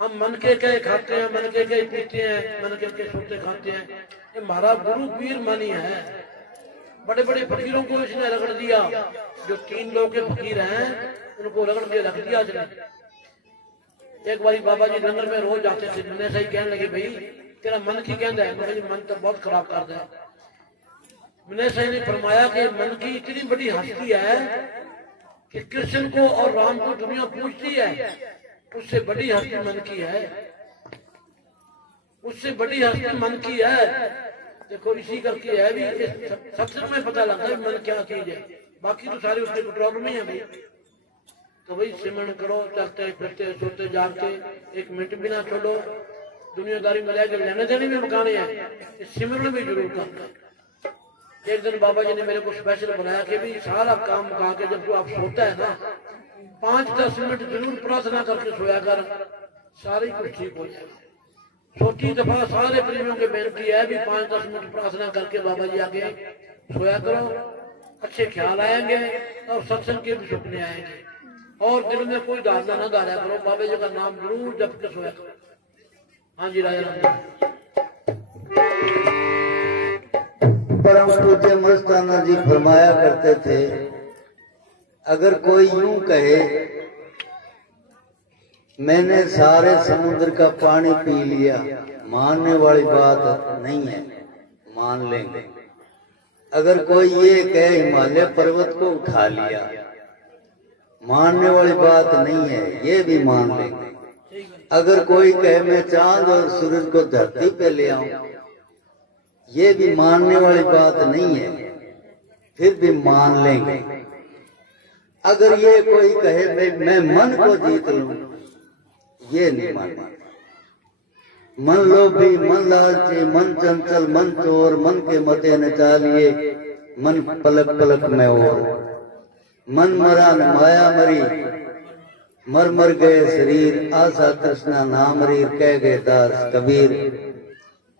हम मन के कहे खाते हैं, मन के कहे पीते हैं, मन के सोते खाते हैं, ये हमारा गुरु पीर मन ही है। बड़े बड़े फकीरों को इसने रगड़ दिया, जो 3 लोग के फकीर हैं उनको रगड़ के रख दिया इसने। एक बारी बाबा जी लंगर में रोज जाते थे, मैंने सही कहने लगे भाई तेरा मन की कहना है, मैंने मन तो बहुत खराब कर दिया। मैंने सही ने फरमाया कि मन की इतनी बड़ी हस्ती है कि कृष्ण को और राम को दुनिया पूछती है, उससे बड़ी हस्ती मन की है, उससे बड़ी हस्ती मन की है। देखो इसी करके है भी सत्संग में पता लगता है मन क्या चीज है, बाकी तो सारे उसके कंट्रोल में है भाई। तो भाई सिमरन करो, चलते फिरते सोते जागते, 1 मिनट भी ना छोड़ो। दुनियादारी में जाकर लेने देने में मकाने हैं, सिमरन भी जरूर करना है। एक दिन बाबा जी ने मेरे को स्पेशल बनाया कि भी सारा काम मुका के जब आप सोता है ना 5-10 मिनट जरूर प्रार्थना करके सोया कर, सारी कुछ ठीक हो जाए। छोटी दफा सारे प्रेमियों के बेनती है भी 5-10 मिनट प्रार्थना करके बाबा जी आगे सोया करो, अच्छे ख्याल आएंगे और सत्संग के भी सपने आएंगे। और दिल में कोई धारणा ना धारा करो, बाबा जी का नाम जरूर जप के सोया करो। हाँ जी राजा राम। परम पूज्य मस्ताना जी फरमाया करते थे, अगर कोई यूं कहे मैंने सारे समुद्र का पानी पी लिया, मानने वाली बात नहीं है, मान लेंगे। अगर कोई ये कहे हिमालय पर्वत को उठा लिया, मानने वाली बात नहीं है, ये भी मान लेंगे। अगर कोई कहे मैं चांद और सूरज को धरती पे ले आऊं, ये भी मानने वाली बात नहीं है, फिर भी मान लेंगे। अगर ये कोई कहे मैं मन को जीत लूं, ये नहीं मानना। मन लोभी, मन लालची, मन चंचल, मन चोर, मन के मते न चालिए, मन पलक पलक में और। मन मरा न माया मरी, मर मर गए शरीर, आशा तृष्णा नाम रीर, कह गए दास कबीर।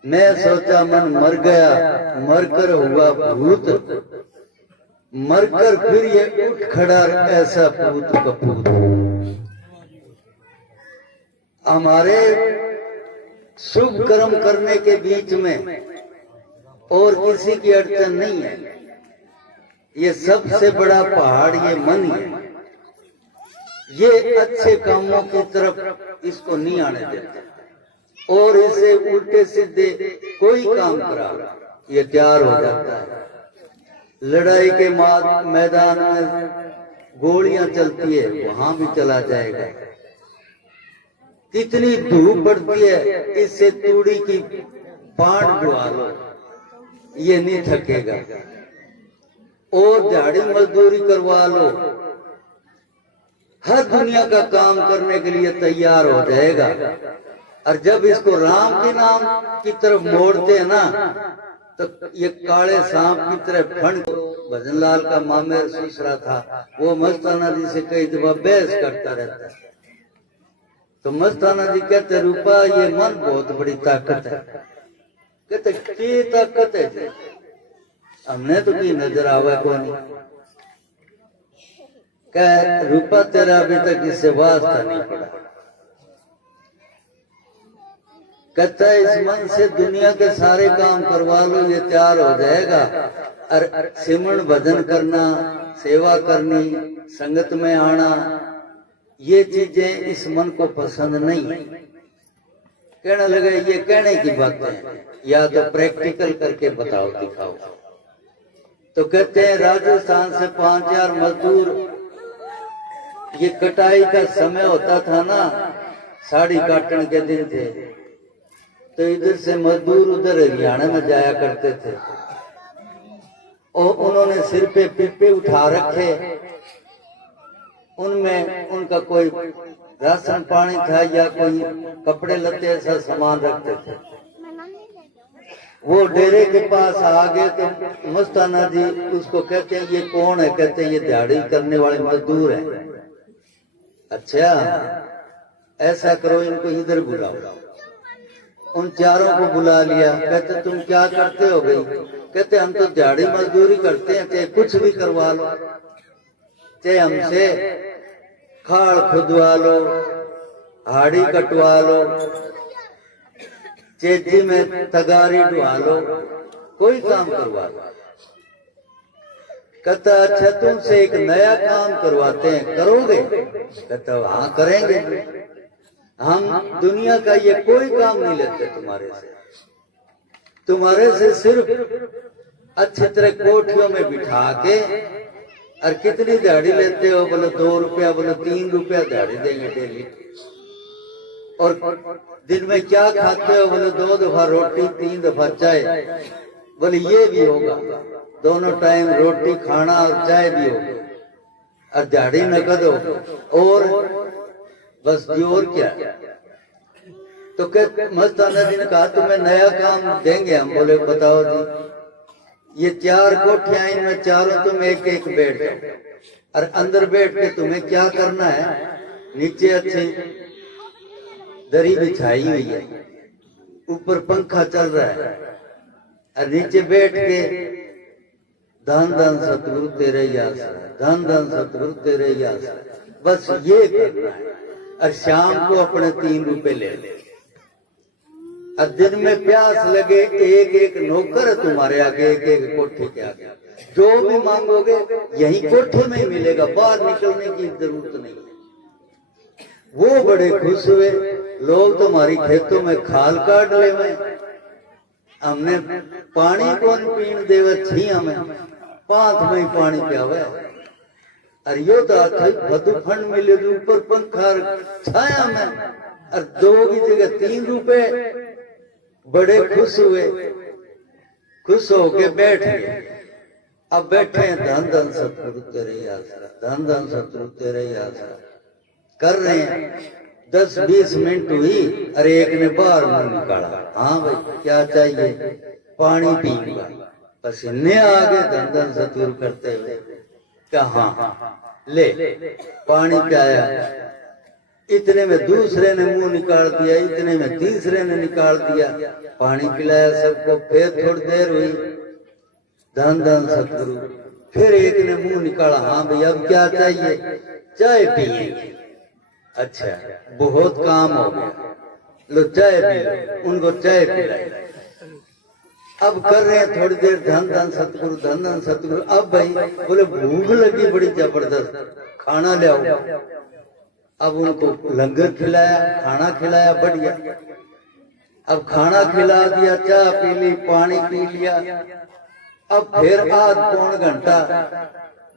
मैं सोचा मन मर गया, मरकर हुआ भूत, मरकर फिर ये उठ खड़ा ऐसा पूत कपूत। हमारे शुभ कर्म करने के बीच में और किसी की अड़चन नहीं है। ये सबसे बड़ा पहाड़ ये मन ही है। ये अच्छे कामों की तरफ इसको नहीं आने देते और इसे उल्टे सीधे कोई काम करा ये तैयार हो जाता है। लड़ाई के मैदान में गोलियां चलती है, वहां भी चला जाएगा। कितनी धूप पड़ती है, इससे तूड़ी की पाट डुआ लो, ये नहीं थकेगा। और दिहाड़ी मजदूरी करवा लो, हर दुनिया का काम करने के लिए तैयार हो जाएगा। और जब इसको राम के नाम की तरफ मोड़ते हैं ना, तो ये काले सांप की तरह फंड। भजनलाल का मामेर दूसरा था, वो मस्ताना जी से कई दफा बहस करता रहता है। तो मस्ताना जी कहते, रूपा ये मन बहुत बड़ी ताकत है। कहते क्या ताकत है जी? हमने तो की नजर आवा कौन। कह रूपा तेरा अभी तक इससे वास्ता नहीं पड़ा। कहता है इस मन से दुनिया के सारे काम करवा लो, ये तैयार हो जाएगा। और सिमरन भजन करना, सेवा करनी, संगत में आना, ये चीजें इस मन को पसंद नहीं। कहने लगे ये कहने की बातें हैं, या तो प्रैक्टिकल करके बताओ, दिखाओ। तो कहते हैं राजस्थान से 5000 मजदूर, ये कटाई का समय होता था ना, साड़ी काटने के दिन थे, तो इधर से मजदूर उधर हरियाणा में जाया करते थे। और उन्होंने सिर पे पिप्पे उठा रखे, उनमें उनका कोई राशन पानी था या कोई कपड़े लत्ते ऐसा सामान रखते थे। वो डेरे के पास आ गए तो मस्ताना जी उसको कहते हैं ये कौन है? कहते हैं ये दिहाड़ी करने वाले मजदूर हैं। अच्छा ऐसा करो, इनको इधर बुलाओ। उन चारों को बुला लिया। कहते तुम क्या करते हो गई? कहते हम तो दिहाड़ी मजदूरी करते हैं, चाहे कुछ भी करवा लो, चाहे हमसे खाड़ खुदवा लो, हाड़ी कटवा लो, चेती में तगारी डुआ लो, कोई काम करवा लो। कहता अच्छा तुमसे एक नया काम करवाते हैं, करोगे? कहता हाँ करेंगे, हम दुनिया का ये कोई काम नहीं लेते तुम्हारे से सिर्फ अच्छी तरह कोठियों में बिठा के। और कितनी दिहाड़ी लेते हो? बोले 2 रुपया, बोले 3 रुपया दिहाड़ी देंगे डेली। और दिन में क्या खाते हो? बोले 2 दफा रोटी, 3 दफा चाय। बोले ये भी होगा, दोनों टाइम रोटी खाना और चाय भी होगा, और दिहाड़ी नकद हो, और बस जी और क्या। तो मस्ताना जी ने कहा तुम्हें नया काम देंगे हम। बोले बताओ जी। ये 4 कोठियां, इनमें चारों तुम एक एक बैठ जाओ, और अंदर बैठ के तुम्हें क्या करना है, नीचे अच्छी दरी बिछाई हुई है, ऊपर पंखा चल रहा है, और नीचे बैठ के धन धन सतगुरु तेरे याद, धन धन सतगुरु तेरे याद, बस ये करना है। और शाम को अपने 3 रुपए ले ले। और दिन में प्यास लगे, एक एक नौकर है तुम्हारे आगे, एक एक कोठे के आगे, जो भी मांगोगे यही कोठे में ही मिलेगा, बाहर निकलने की जरूरत नहीं। वो बड़े खुश हुए। लोग तुम्हारी खेतों में खाल काट ले में, हमने पानी कौन पीण देवे छिया में, 5 में ही पानी पियावे। और यो तो फतू फंड मिले ऊपर पंखा छाया में, और 2 की जगह 3 रुपए। बड़े खुश हुए, खुश होके बैठ गए। अब बैठे हैं धन धन सतगुरु तेरे आसरा, धन धन सतगुरु तेरे आसरा कर रहे हैं। 10-20 मिनट हुई, अरे एक ने बाहर मुंह निकाला, हाँ भाई क्या चाहिए? पानी पीऊंगा। पसीने आ गए धन धन सतगुरु करते हुए। क्या हाँ ले पानी पियाया। इतने में दूसरे ने मुंह निकाल दिया, इतने में तीसरे ने निकाल दिया, पानी पिलाया सबको। फिर थोड़ी देर हुई, धन धन सतगुरु। फिर एक ने मुंह निकाला, हाँ भैया अब क्या चाहिए? चाय पिएंगे। अच्छा बहुत काम हो गया, लो चाय पी लो। उनको चाय पिलाई। अब कर रहे हैं थोड़ी देर धन धन सतगुरु, धन धन सतगुरु। अब भाई बोले भूख लगी बड़ी जबरदस्त, खाना ले आओ। अब उनको लंगर खिलाया, खाना खिलाया बढ़िया। अब खाना खिला दिया, चाय पी ली, पानी पी लिया। अब फिर आध पौन घंटा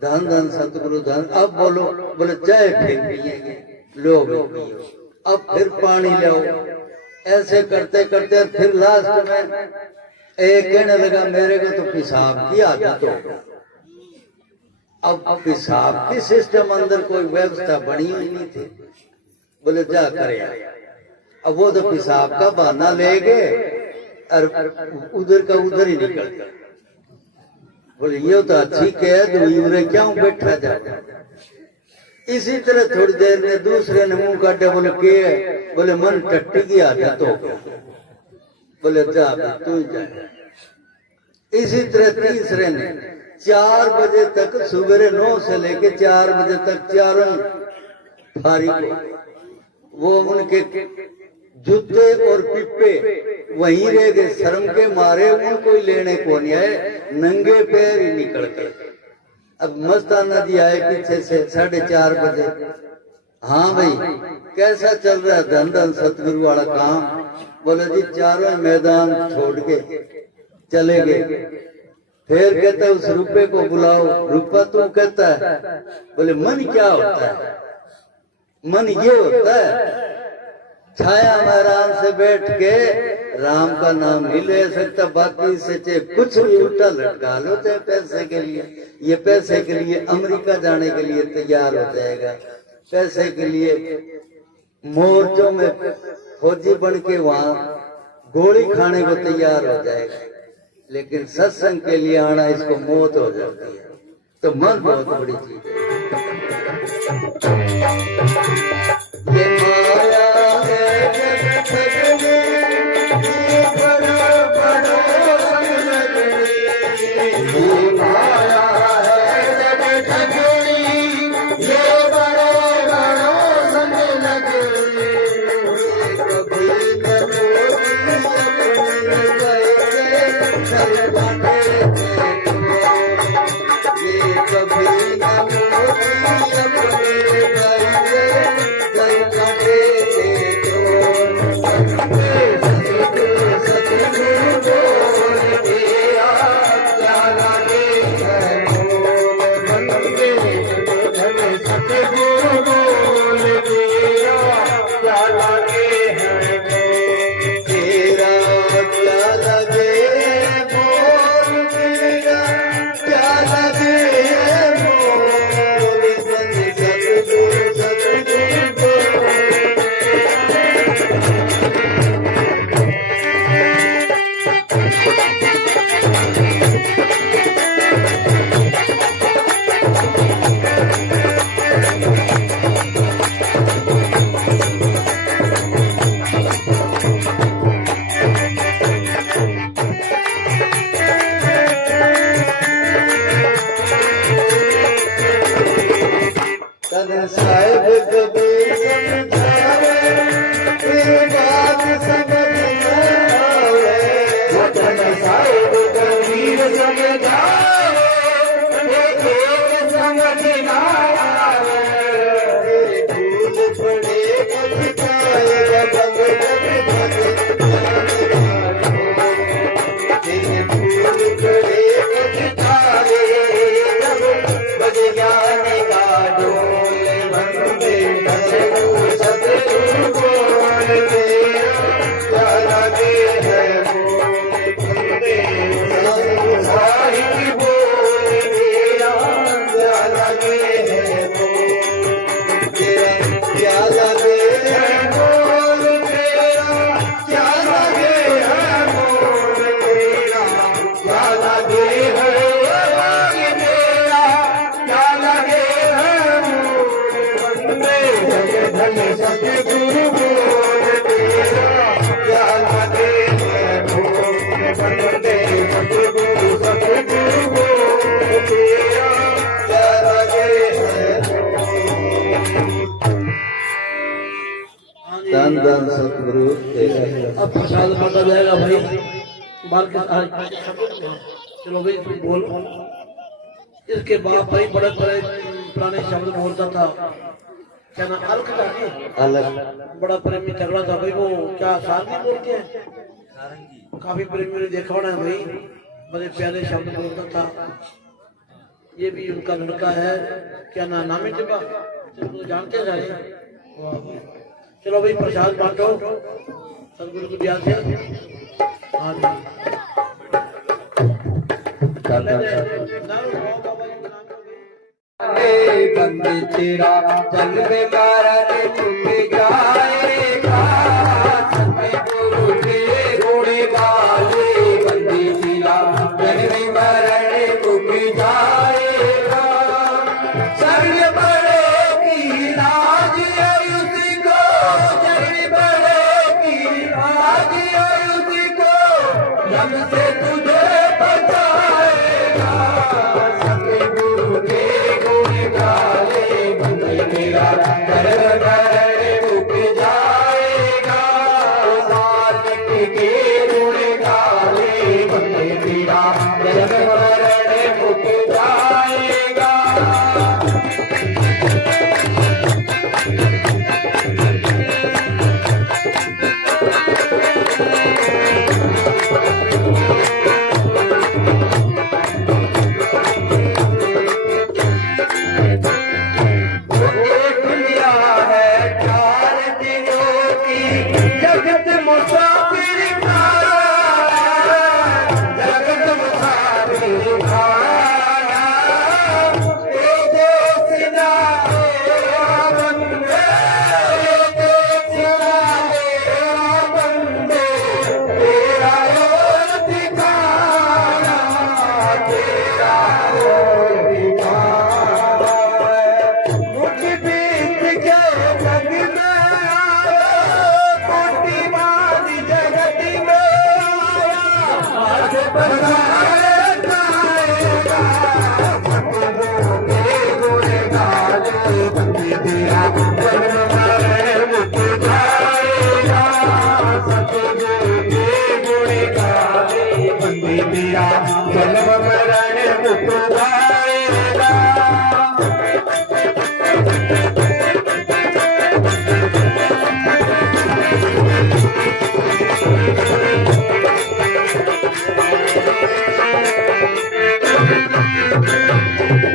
धन धन सतगुरु धन। अब बोलो, बोले चाय फिर पिएंगे, लो पियो। अब फिर पानी लाओ। ऐसे करते करते फिर लास्ट में एक कहने लगा मेरे को तो पेशाब की आदत हो। अब पेशाब की सिस्टम अंदर कोई व्यवस्था बनी हुई नहीं थी। बोले जा करे। अब वो तो पेशाब का बहाना ले गए और उधर का उधर ही निकल गया। बोले ये तो अच्छी कैद हुई, उरे क्यों बैठा जाता। इसी तरह थोड़ी देर में दूसरे ने मुंह काटे। बोले के है? बोले मन टट्टी की आदत हो। बोले जा तू ही जा। इसी तरह तीसरे ने 4 बजे तक, सुबह 9 से लेके 4 बजे तक चारों फारिग हो। वो उनके जूते और पिप्पे वहीं रह गए। शर्म के मारे उनको लेने को नहीं आए, नंगे पैर ही निकल गए। अब मस्ताना जी आए पीछे से 4:30 बजे। हाँ भाई कैसा चल रहा है धन धन सतगुरु वाला काम? बोले जी चारों मैदान छोड़ के चले गए। फिर कहता है उस रुपए को बुलाओ। रुपा तू कहता है? बोले मन क्या होता है? मन ये होता है छाया में आराम से बैठ के राम का नाम नहीं ले सकता, बाकी से चाहे कुछ भी उल्टा लटका लो चाहे पैसे के लिए। ये पैसे के लिए अमेरिका जाने के लिए तैयार हो जाएगा, पैसे के लिए मोर्चों में फौजी बन के वहां गोली खाने को तैयार हो जाएगा। लेकिन सत्संग के लिए आना इसको मौत हो जाती है। तो मन बहुत बड़ी चीज है। ये माया है जग ठगनी, ये बड़ा बड़ा संग लगनी। ये माया है जग ठगनी, ये बड़ा बड़ा संग लगनी। कभी साहिब कबीर समझावे, फिर बात समझ न आवे। वतन साहिब कबीर समझावे, फिर समझ न आवे। भूल पड़े पछताए बंद भूल पड़े पछताए बज जाने का डोल। सतगुरु बोल क्या लगे है बोले साहिब बोल क्या लगे है बोल क्या लगे है बोल तेरा क्या लगे है बोल तेरा क्या लगे है क्या लगे है धन सतगुरु बोल तेरा क्या लगे है बोल बंदे सतगुरु बोल तेरा क्या लगे है। धन धन सतगुरु तेरा। अब प्रसाद बांटा जाएगा भाई बाल के। चलो भाई बोल। इसके बाद भाई बड़े बड़े पुराने शब्द बोलता था। क्या ना अलग था जी? अलग बड़ा प्रेमी तगड़ा था भाई। वो क्या सारंगी बोलते हैं? काफी प्रेमी ने देखा होना है भाई। बड़े प्यारे शब्द बोलता था। ये भी उनका लड़का है। क्या ना नाम है जबा? तो जानते हैं सारे। चलो भाई प्रसाद बांटो सतगुरु को ध्यान से। हाँ जी तेरा जन्म मरण मुक जाएगा सतगुरु के गुण गाले बंदे तेरा जन्म मरण मुक जाएगा शरण पड़ेगी लाज उसी को शरण पड़ेगी लाज उसी को जब से तुझे बचाएगा सतगुरु के गुण गाले बंदे तेरा जन्म मरण मुक जाएगा नानक के गुण गाले बंदे तेरा जन्म मरण मुक जाएगा दुनिया है 4 दिनों की जगत मुसाफिर खाना जगत मुसाफिर खाना तेरे सिना तेरा बंदे तेरे सिना तेरा बंदे तेरा और दिखाना तेरा और दिखाना मुझ बीत के जग में आया कोटि मारी जगत में आया आज बनाए जाएगा सतगुरु के गुण गाले बंदे तेरा जन्म मरण मुक जाएगा सतगुरु के गुण गाले बंदे तेरा जन्म मरण मुक जाएगा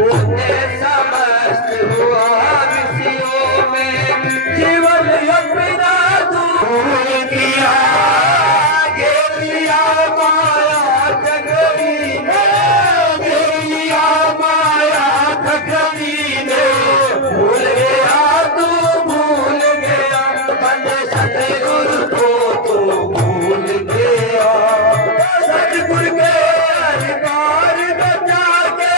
उसने समस्त हुआ विषयों में जीवन अपना दूर किया घेर लिया माया जगरी ने घेर लिया माया जगरी ने भूल गया तू भूल गया मन सतगुरु को तू भूल गया सतगुरु के अधिकार में जाके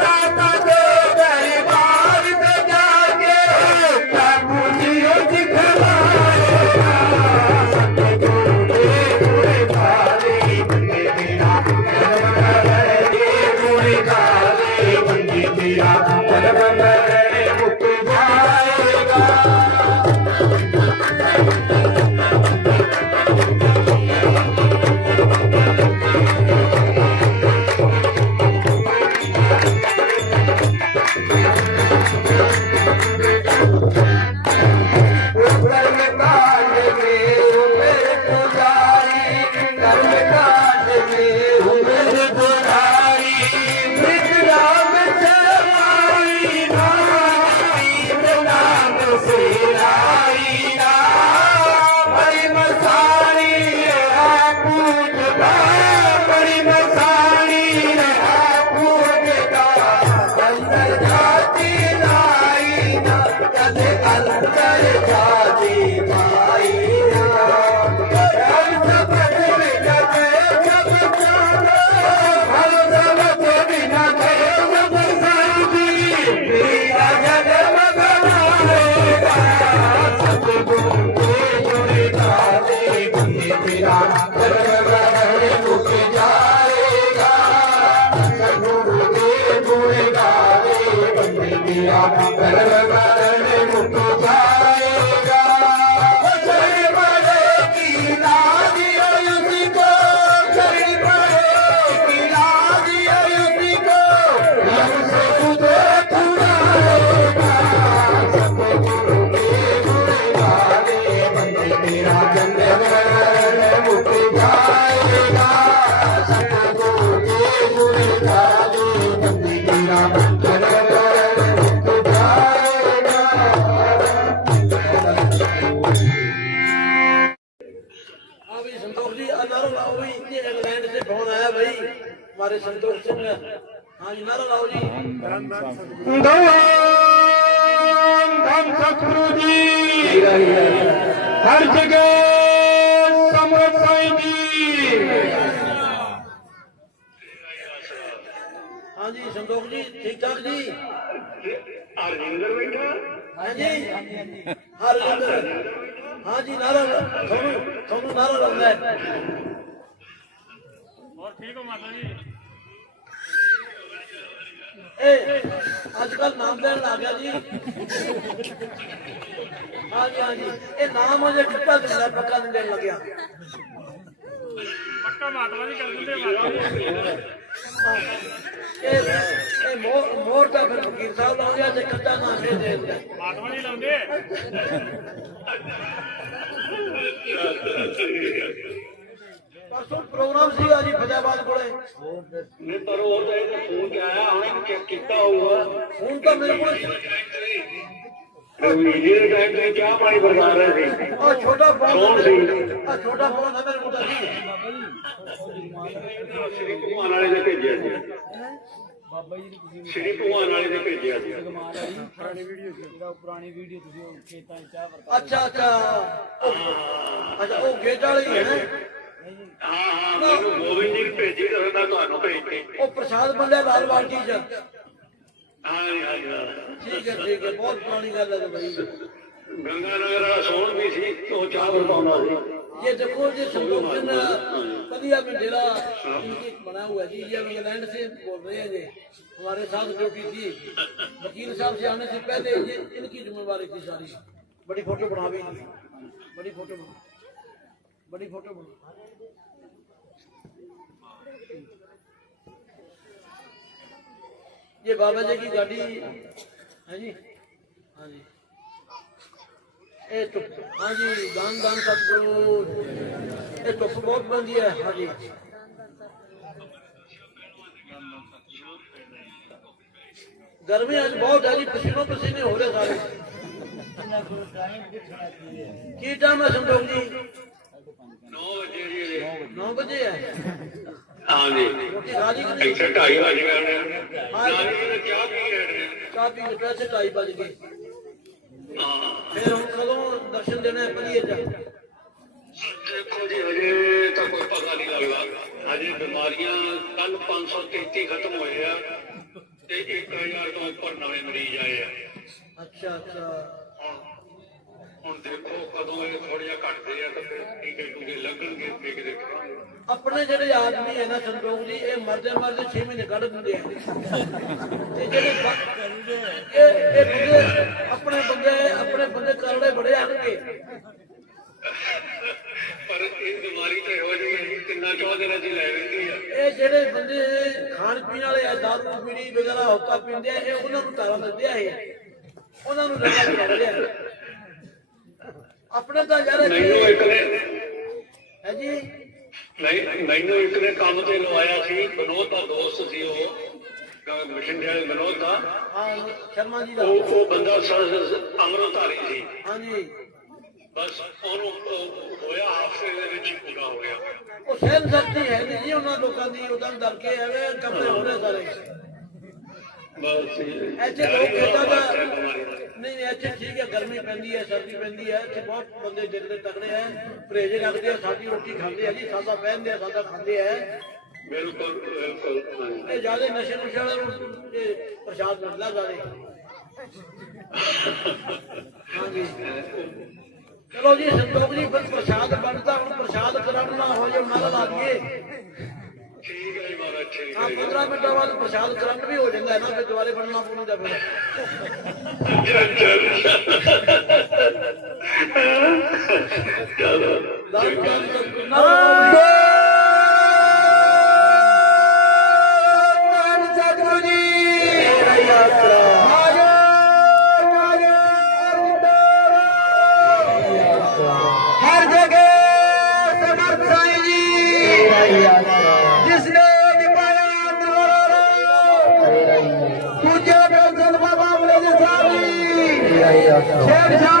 दाता के दरबार में जाके प्रभु जियो दिखलाएगा सतगुरु के गुण गाले बंदे तेरा जन्म मरण के गुण गाले बंदे तेरा जन्म मरण मुक जाएगा कर्म कांड में उम्र गुजारी कर्म कांड में उम्र गुजारी मृत नाम से आई मृत नाम से आई बड़ी मसानी पूजता बड़ी मसानी पूजता अंदर जाती लाई ना कदे अंदर जाती माई ना हम सब बिना गए सब जाना हम सब बिना गए सब साथी मेरा जन्म बनाएगा सतगुरु के गुण गाले बंदे तेरा जन्म मरण मुक जाएगा सतगुरु के गुण गाले बंदे तेरा जन्म मरण मुक जाएगा शरण पड़ेगी लाज उसी को शरण पड़ेगी लाज उसी को हमसे तुझे छुड़ाएगा सतगुरु के गुण गाले बंदे तेरा जन्म मरण मुक जाएगा सतगुरु के गुण गाले बंदे तेरा जन्म मरण मुक जाएगा हमारे संतोष सिंह। हाँ जी नारा लाओ जी। दो धन सतगुरु जी हर जगह समर्थ साईं जी। हाँ जी संतोख जी ठीक ठाक जी। हरजिंदर बैठा हाँ जी हरजिंदर हाँ जी नारा थोनू नारा लाਉਂਦਾ है। और ठीक हो माता जी? आजकल नाम देन लग गया जी। हाँ जी ये नाम अजे कितना दिन पक्का दिन देन लग गया। पक्का माता जी कर देंगे माता जी। मोर का फिर फकीर साहब लाओ या ते कच्चा नाम दे दे माता जी लाਉਂਦੇ परसों प्रोग्राम सी आज फैजाबाद कोले नहीं पर वो तो एक फोन क्या आया हमने चेक किया हुआ फोन तो मेरे को वीडियो टाइम पे क्या पानी बरसा रहे थे और छोटा कौन फोन सी छोटा फोन है मेरे को तो श्री भगवान वाले ने भेजा जी श्री भगवान वाले ने भेजा जी अच्छा वो गेट वाली है ना हाँ मैंने गोविंद जी भेजी तो मैं ਤੁਹਾਨੂੰ भेजती वो प्रसाद बंदा लाल बाल्टी च हाँ जी ठीक है बहुत पुरानी गल है भाई। गंगानगर वाला सोन भी सी तो चाह बताना सी ये देखो ये संतोष कदिया में डेरा इनकी बना हुआ है जी। ये इंग्लैंड से बोल रहे हैं जी हमारे साथ ड्यूटी थी वकील साहब से आने से पहले ये इनकी जिम्मेवारी थी सारी। बड़ी फोटो बना भी बड़ी फोटो बना ये बाबा जी की गाड़ी है जी। हाँ जी तो हाँ जी दान सतगुरु ये धुप बहुत बनती है। हाँ जी गर्मी आज बहुत है जी पसीनों पसीने हो रहे सारे। की टाइम है संतोख जी? 9 बजे है। हाँ जी रोटी खा ली कि नहीं? 2:30 बज गए हाँ क्या पी रहे चाह पी के पैसे 2:30 बज गए। हाँ फिर हम कदों दर्शन देने पलिए जा देखो जी हजे तो कोई पता नहीं लगता हजे बीमारियां कल 533 खत्म हुए हैं ते 1000 तो ऊपर नवे मरीज आए हैं। अच्छा ਹੁਣ ਦੇਖੋ ਕਦੋਂ ਇਹ ਥੋੜਾ ਜਿਹਾ ਘਟਦੇ ਆ ਤਾਂ ਫਿਰ ਟੀਕੇ ਟੂਕੇ ਲੱਗਣਗੇ ਦੇਖ ਦੇਖਾਂਗੇ। अपने जेडे आदमी है ना संतोख जी ये मरदे 6 महीने कढ़ दिंदे हैं ते जेडे अपने बंदे करड़े बड़े आनगे पर ਇਹ ਬਿਮਾਰੀ ਤੇ ਹੋ ਰਹੀ ਹੈ ਕਿੰਨਾ 14 ਦਿਨਾਂ ਦੀ ਲੈ ਲੈਂਦੀ ਆ। ये जेडे बंदे खान पीने वाले दारू बीड़ी वगैरह होका पींदे हैं ये उन्हां नूं तारा दिंदे है उन्हां नूं लगा के रखदे हैं अपने तो यार ਮੈਨੂੰ ਇੱਕ ਨੇ है जी ਨਹੀਂ ਮੈਨੂੰ ਇੱਕ ਨੇ ਕੰਮ ਤੇ ਲਵਾਇਆ ਸੀ ਵਿਨੋਦ ਦਾ ਦੋਸਤ ਸੀ ਉਹ ਮਿਸ਼ਨ ਦੇ ਵਿਨੋਦ ਦਾ हाँ शर्मा जी का ਉਹ ਬੰਦਾ ਅੰਮ੍ਰਿਤਧਾਰੀ ਸੀ हाँ जी ਬਸ ਉਹਨੂੰ ਹੋਇਆ ਹਫ਼ਤੇ ਦੇ ਵਿੱਚ ਹੀ ਪੂਰਾ ਹੋ ਗਿਆ। ਉਹ ਸਹਿਨ ਸ਼ਕਤੀ ਹੈ ਨਹੀਂ ਜੀ ਉਹਨਾਂ ਲੋਕਾਂ ਦੀ ਉਦਾਂ ਡਰ ਕੇ ਐਵੇਂ ਕਮਰੇ ਹੋ ਰਹੇ ਸਾਰੇ। ਬਸ ਇੱਥੇ ਲੋਕ ਖੇਤਾਂ ਦਾ ਨਹੀਂ ਇੱਥੇ ਠੀਕ ਹੈ ਗਰਮੀ ਪੈਂਦੀ ਹੈ ਸਰਦੀ ਪੈਂਦੀ ਹੈ ਇੱਥੇ ਬਹੁਤ ਬੰਦੇ ਦਿਲ ਦੇ ਤਗੜੇ ਹੈ ਪਰਹੇਜ਼ ਰੱਖਦੇ ਆ ਸਾਦੀ ਰੋਟੀ ਖਾਂਦੇ ਆ ਜੀ ਸਾਦਾ ਪਹਿਨਦੇ ਆ ਸਾਦਾ ਖਾਂਦੇ ਆ। ਬਿਲਕੁਲ ਬਿਲਕੁਲ ਇਹ ਜਿਆਦਾ ਨਸ਼ੇ ਨੁਸ਼ੇ ਵਾਲੇ ਨੂੰ ਪ੍ਰਸ਼ਾਦ ਮਿਲਦਾ ਜਾਵੇ। ਹਾਂਜੀ ਚਲੋ ਜੀ ਸੰਤੋਖ ਜੀ ਫਿਰ ਪ੍ਰਸ਼ਾਦ ਬਣਦਾ ਹੁਣ ਪ੍ਰਸ਼ਾਦ ਕਰਨ ਨਾ ਹੋ ਜੇ ਮਰ ਲਾ ਦਈਏ। ਠੀਕ ਹੈ ਜੀ ਮਹਾਰਾਜ ਠੀਕ हाँ 15 मिनटों बाद प्रसाद करंट भी हो जाता है ना फिर दोबारे बनना पड़ता फिर ਚਲੋ सतगुरु जी हर जगह समर्थ साईं जी जिसने पूजा कर बाबा बोले जी शेर शाह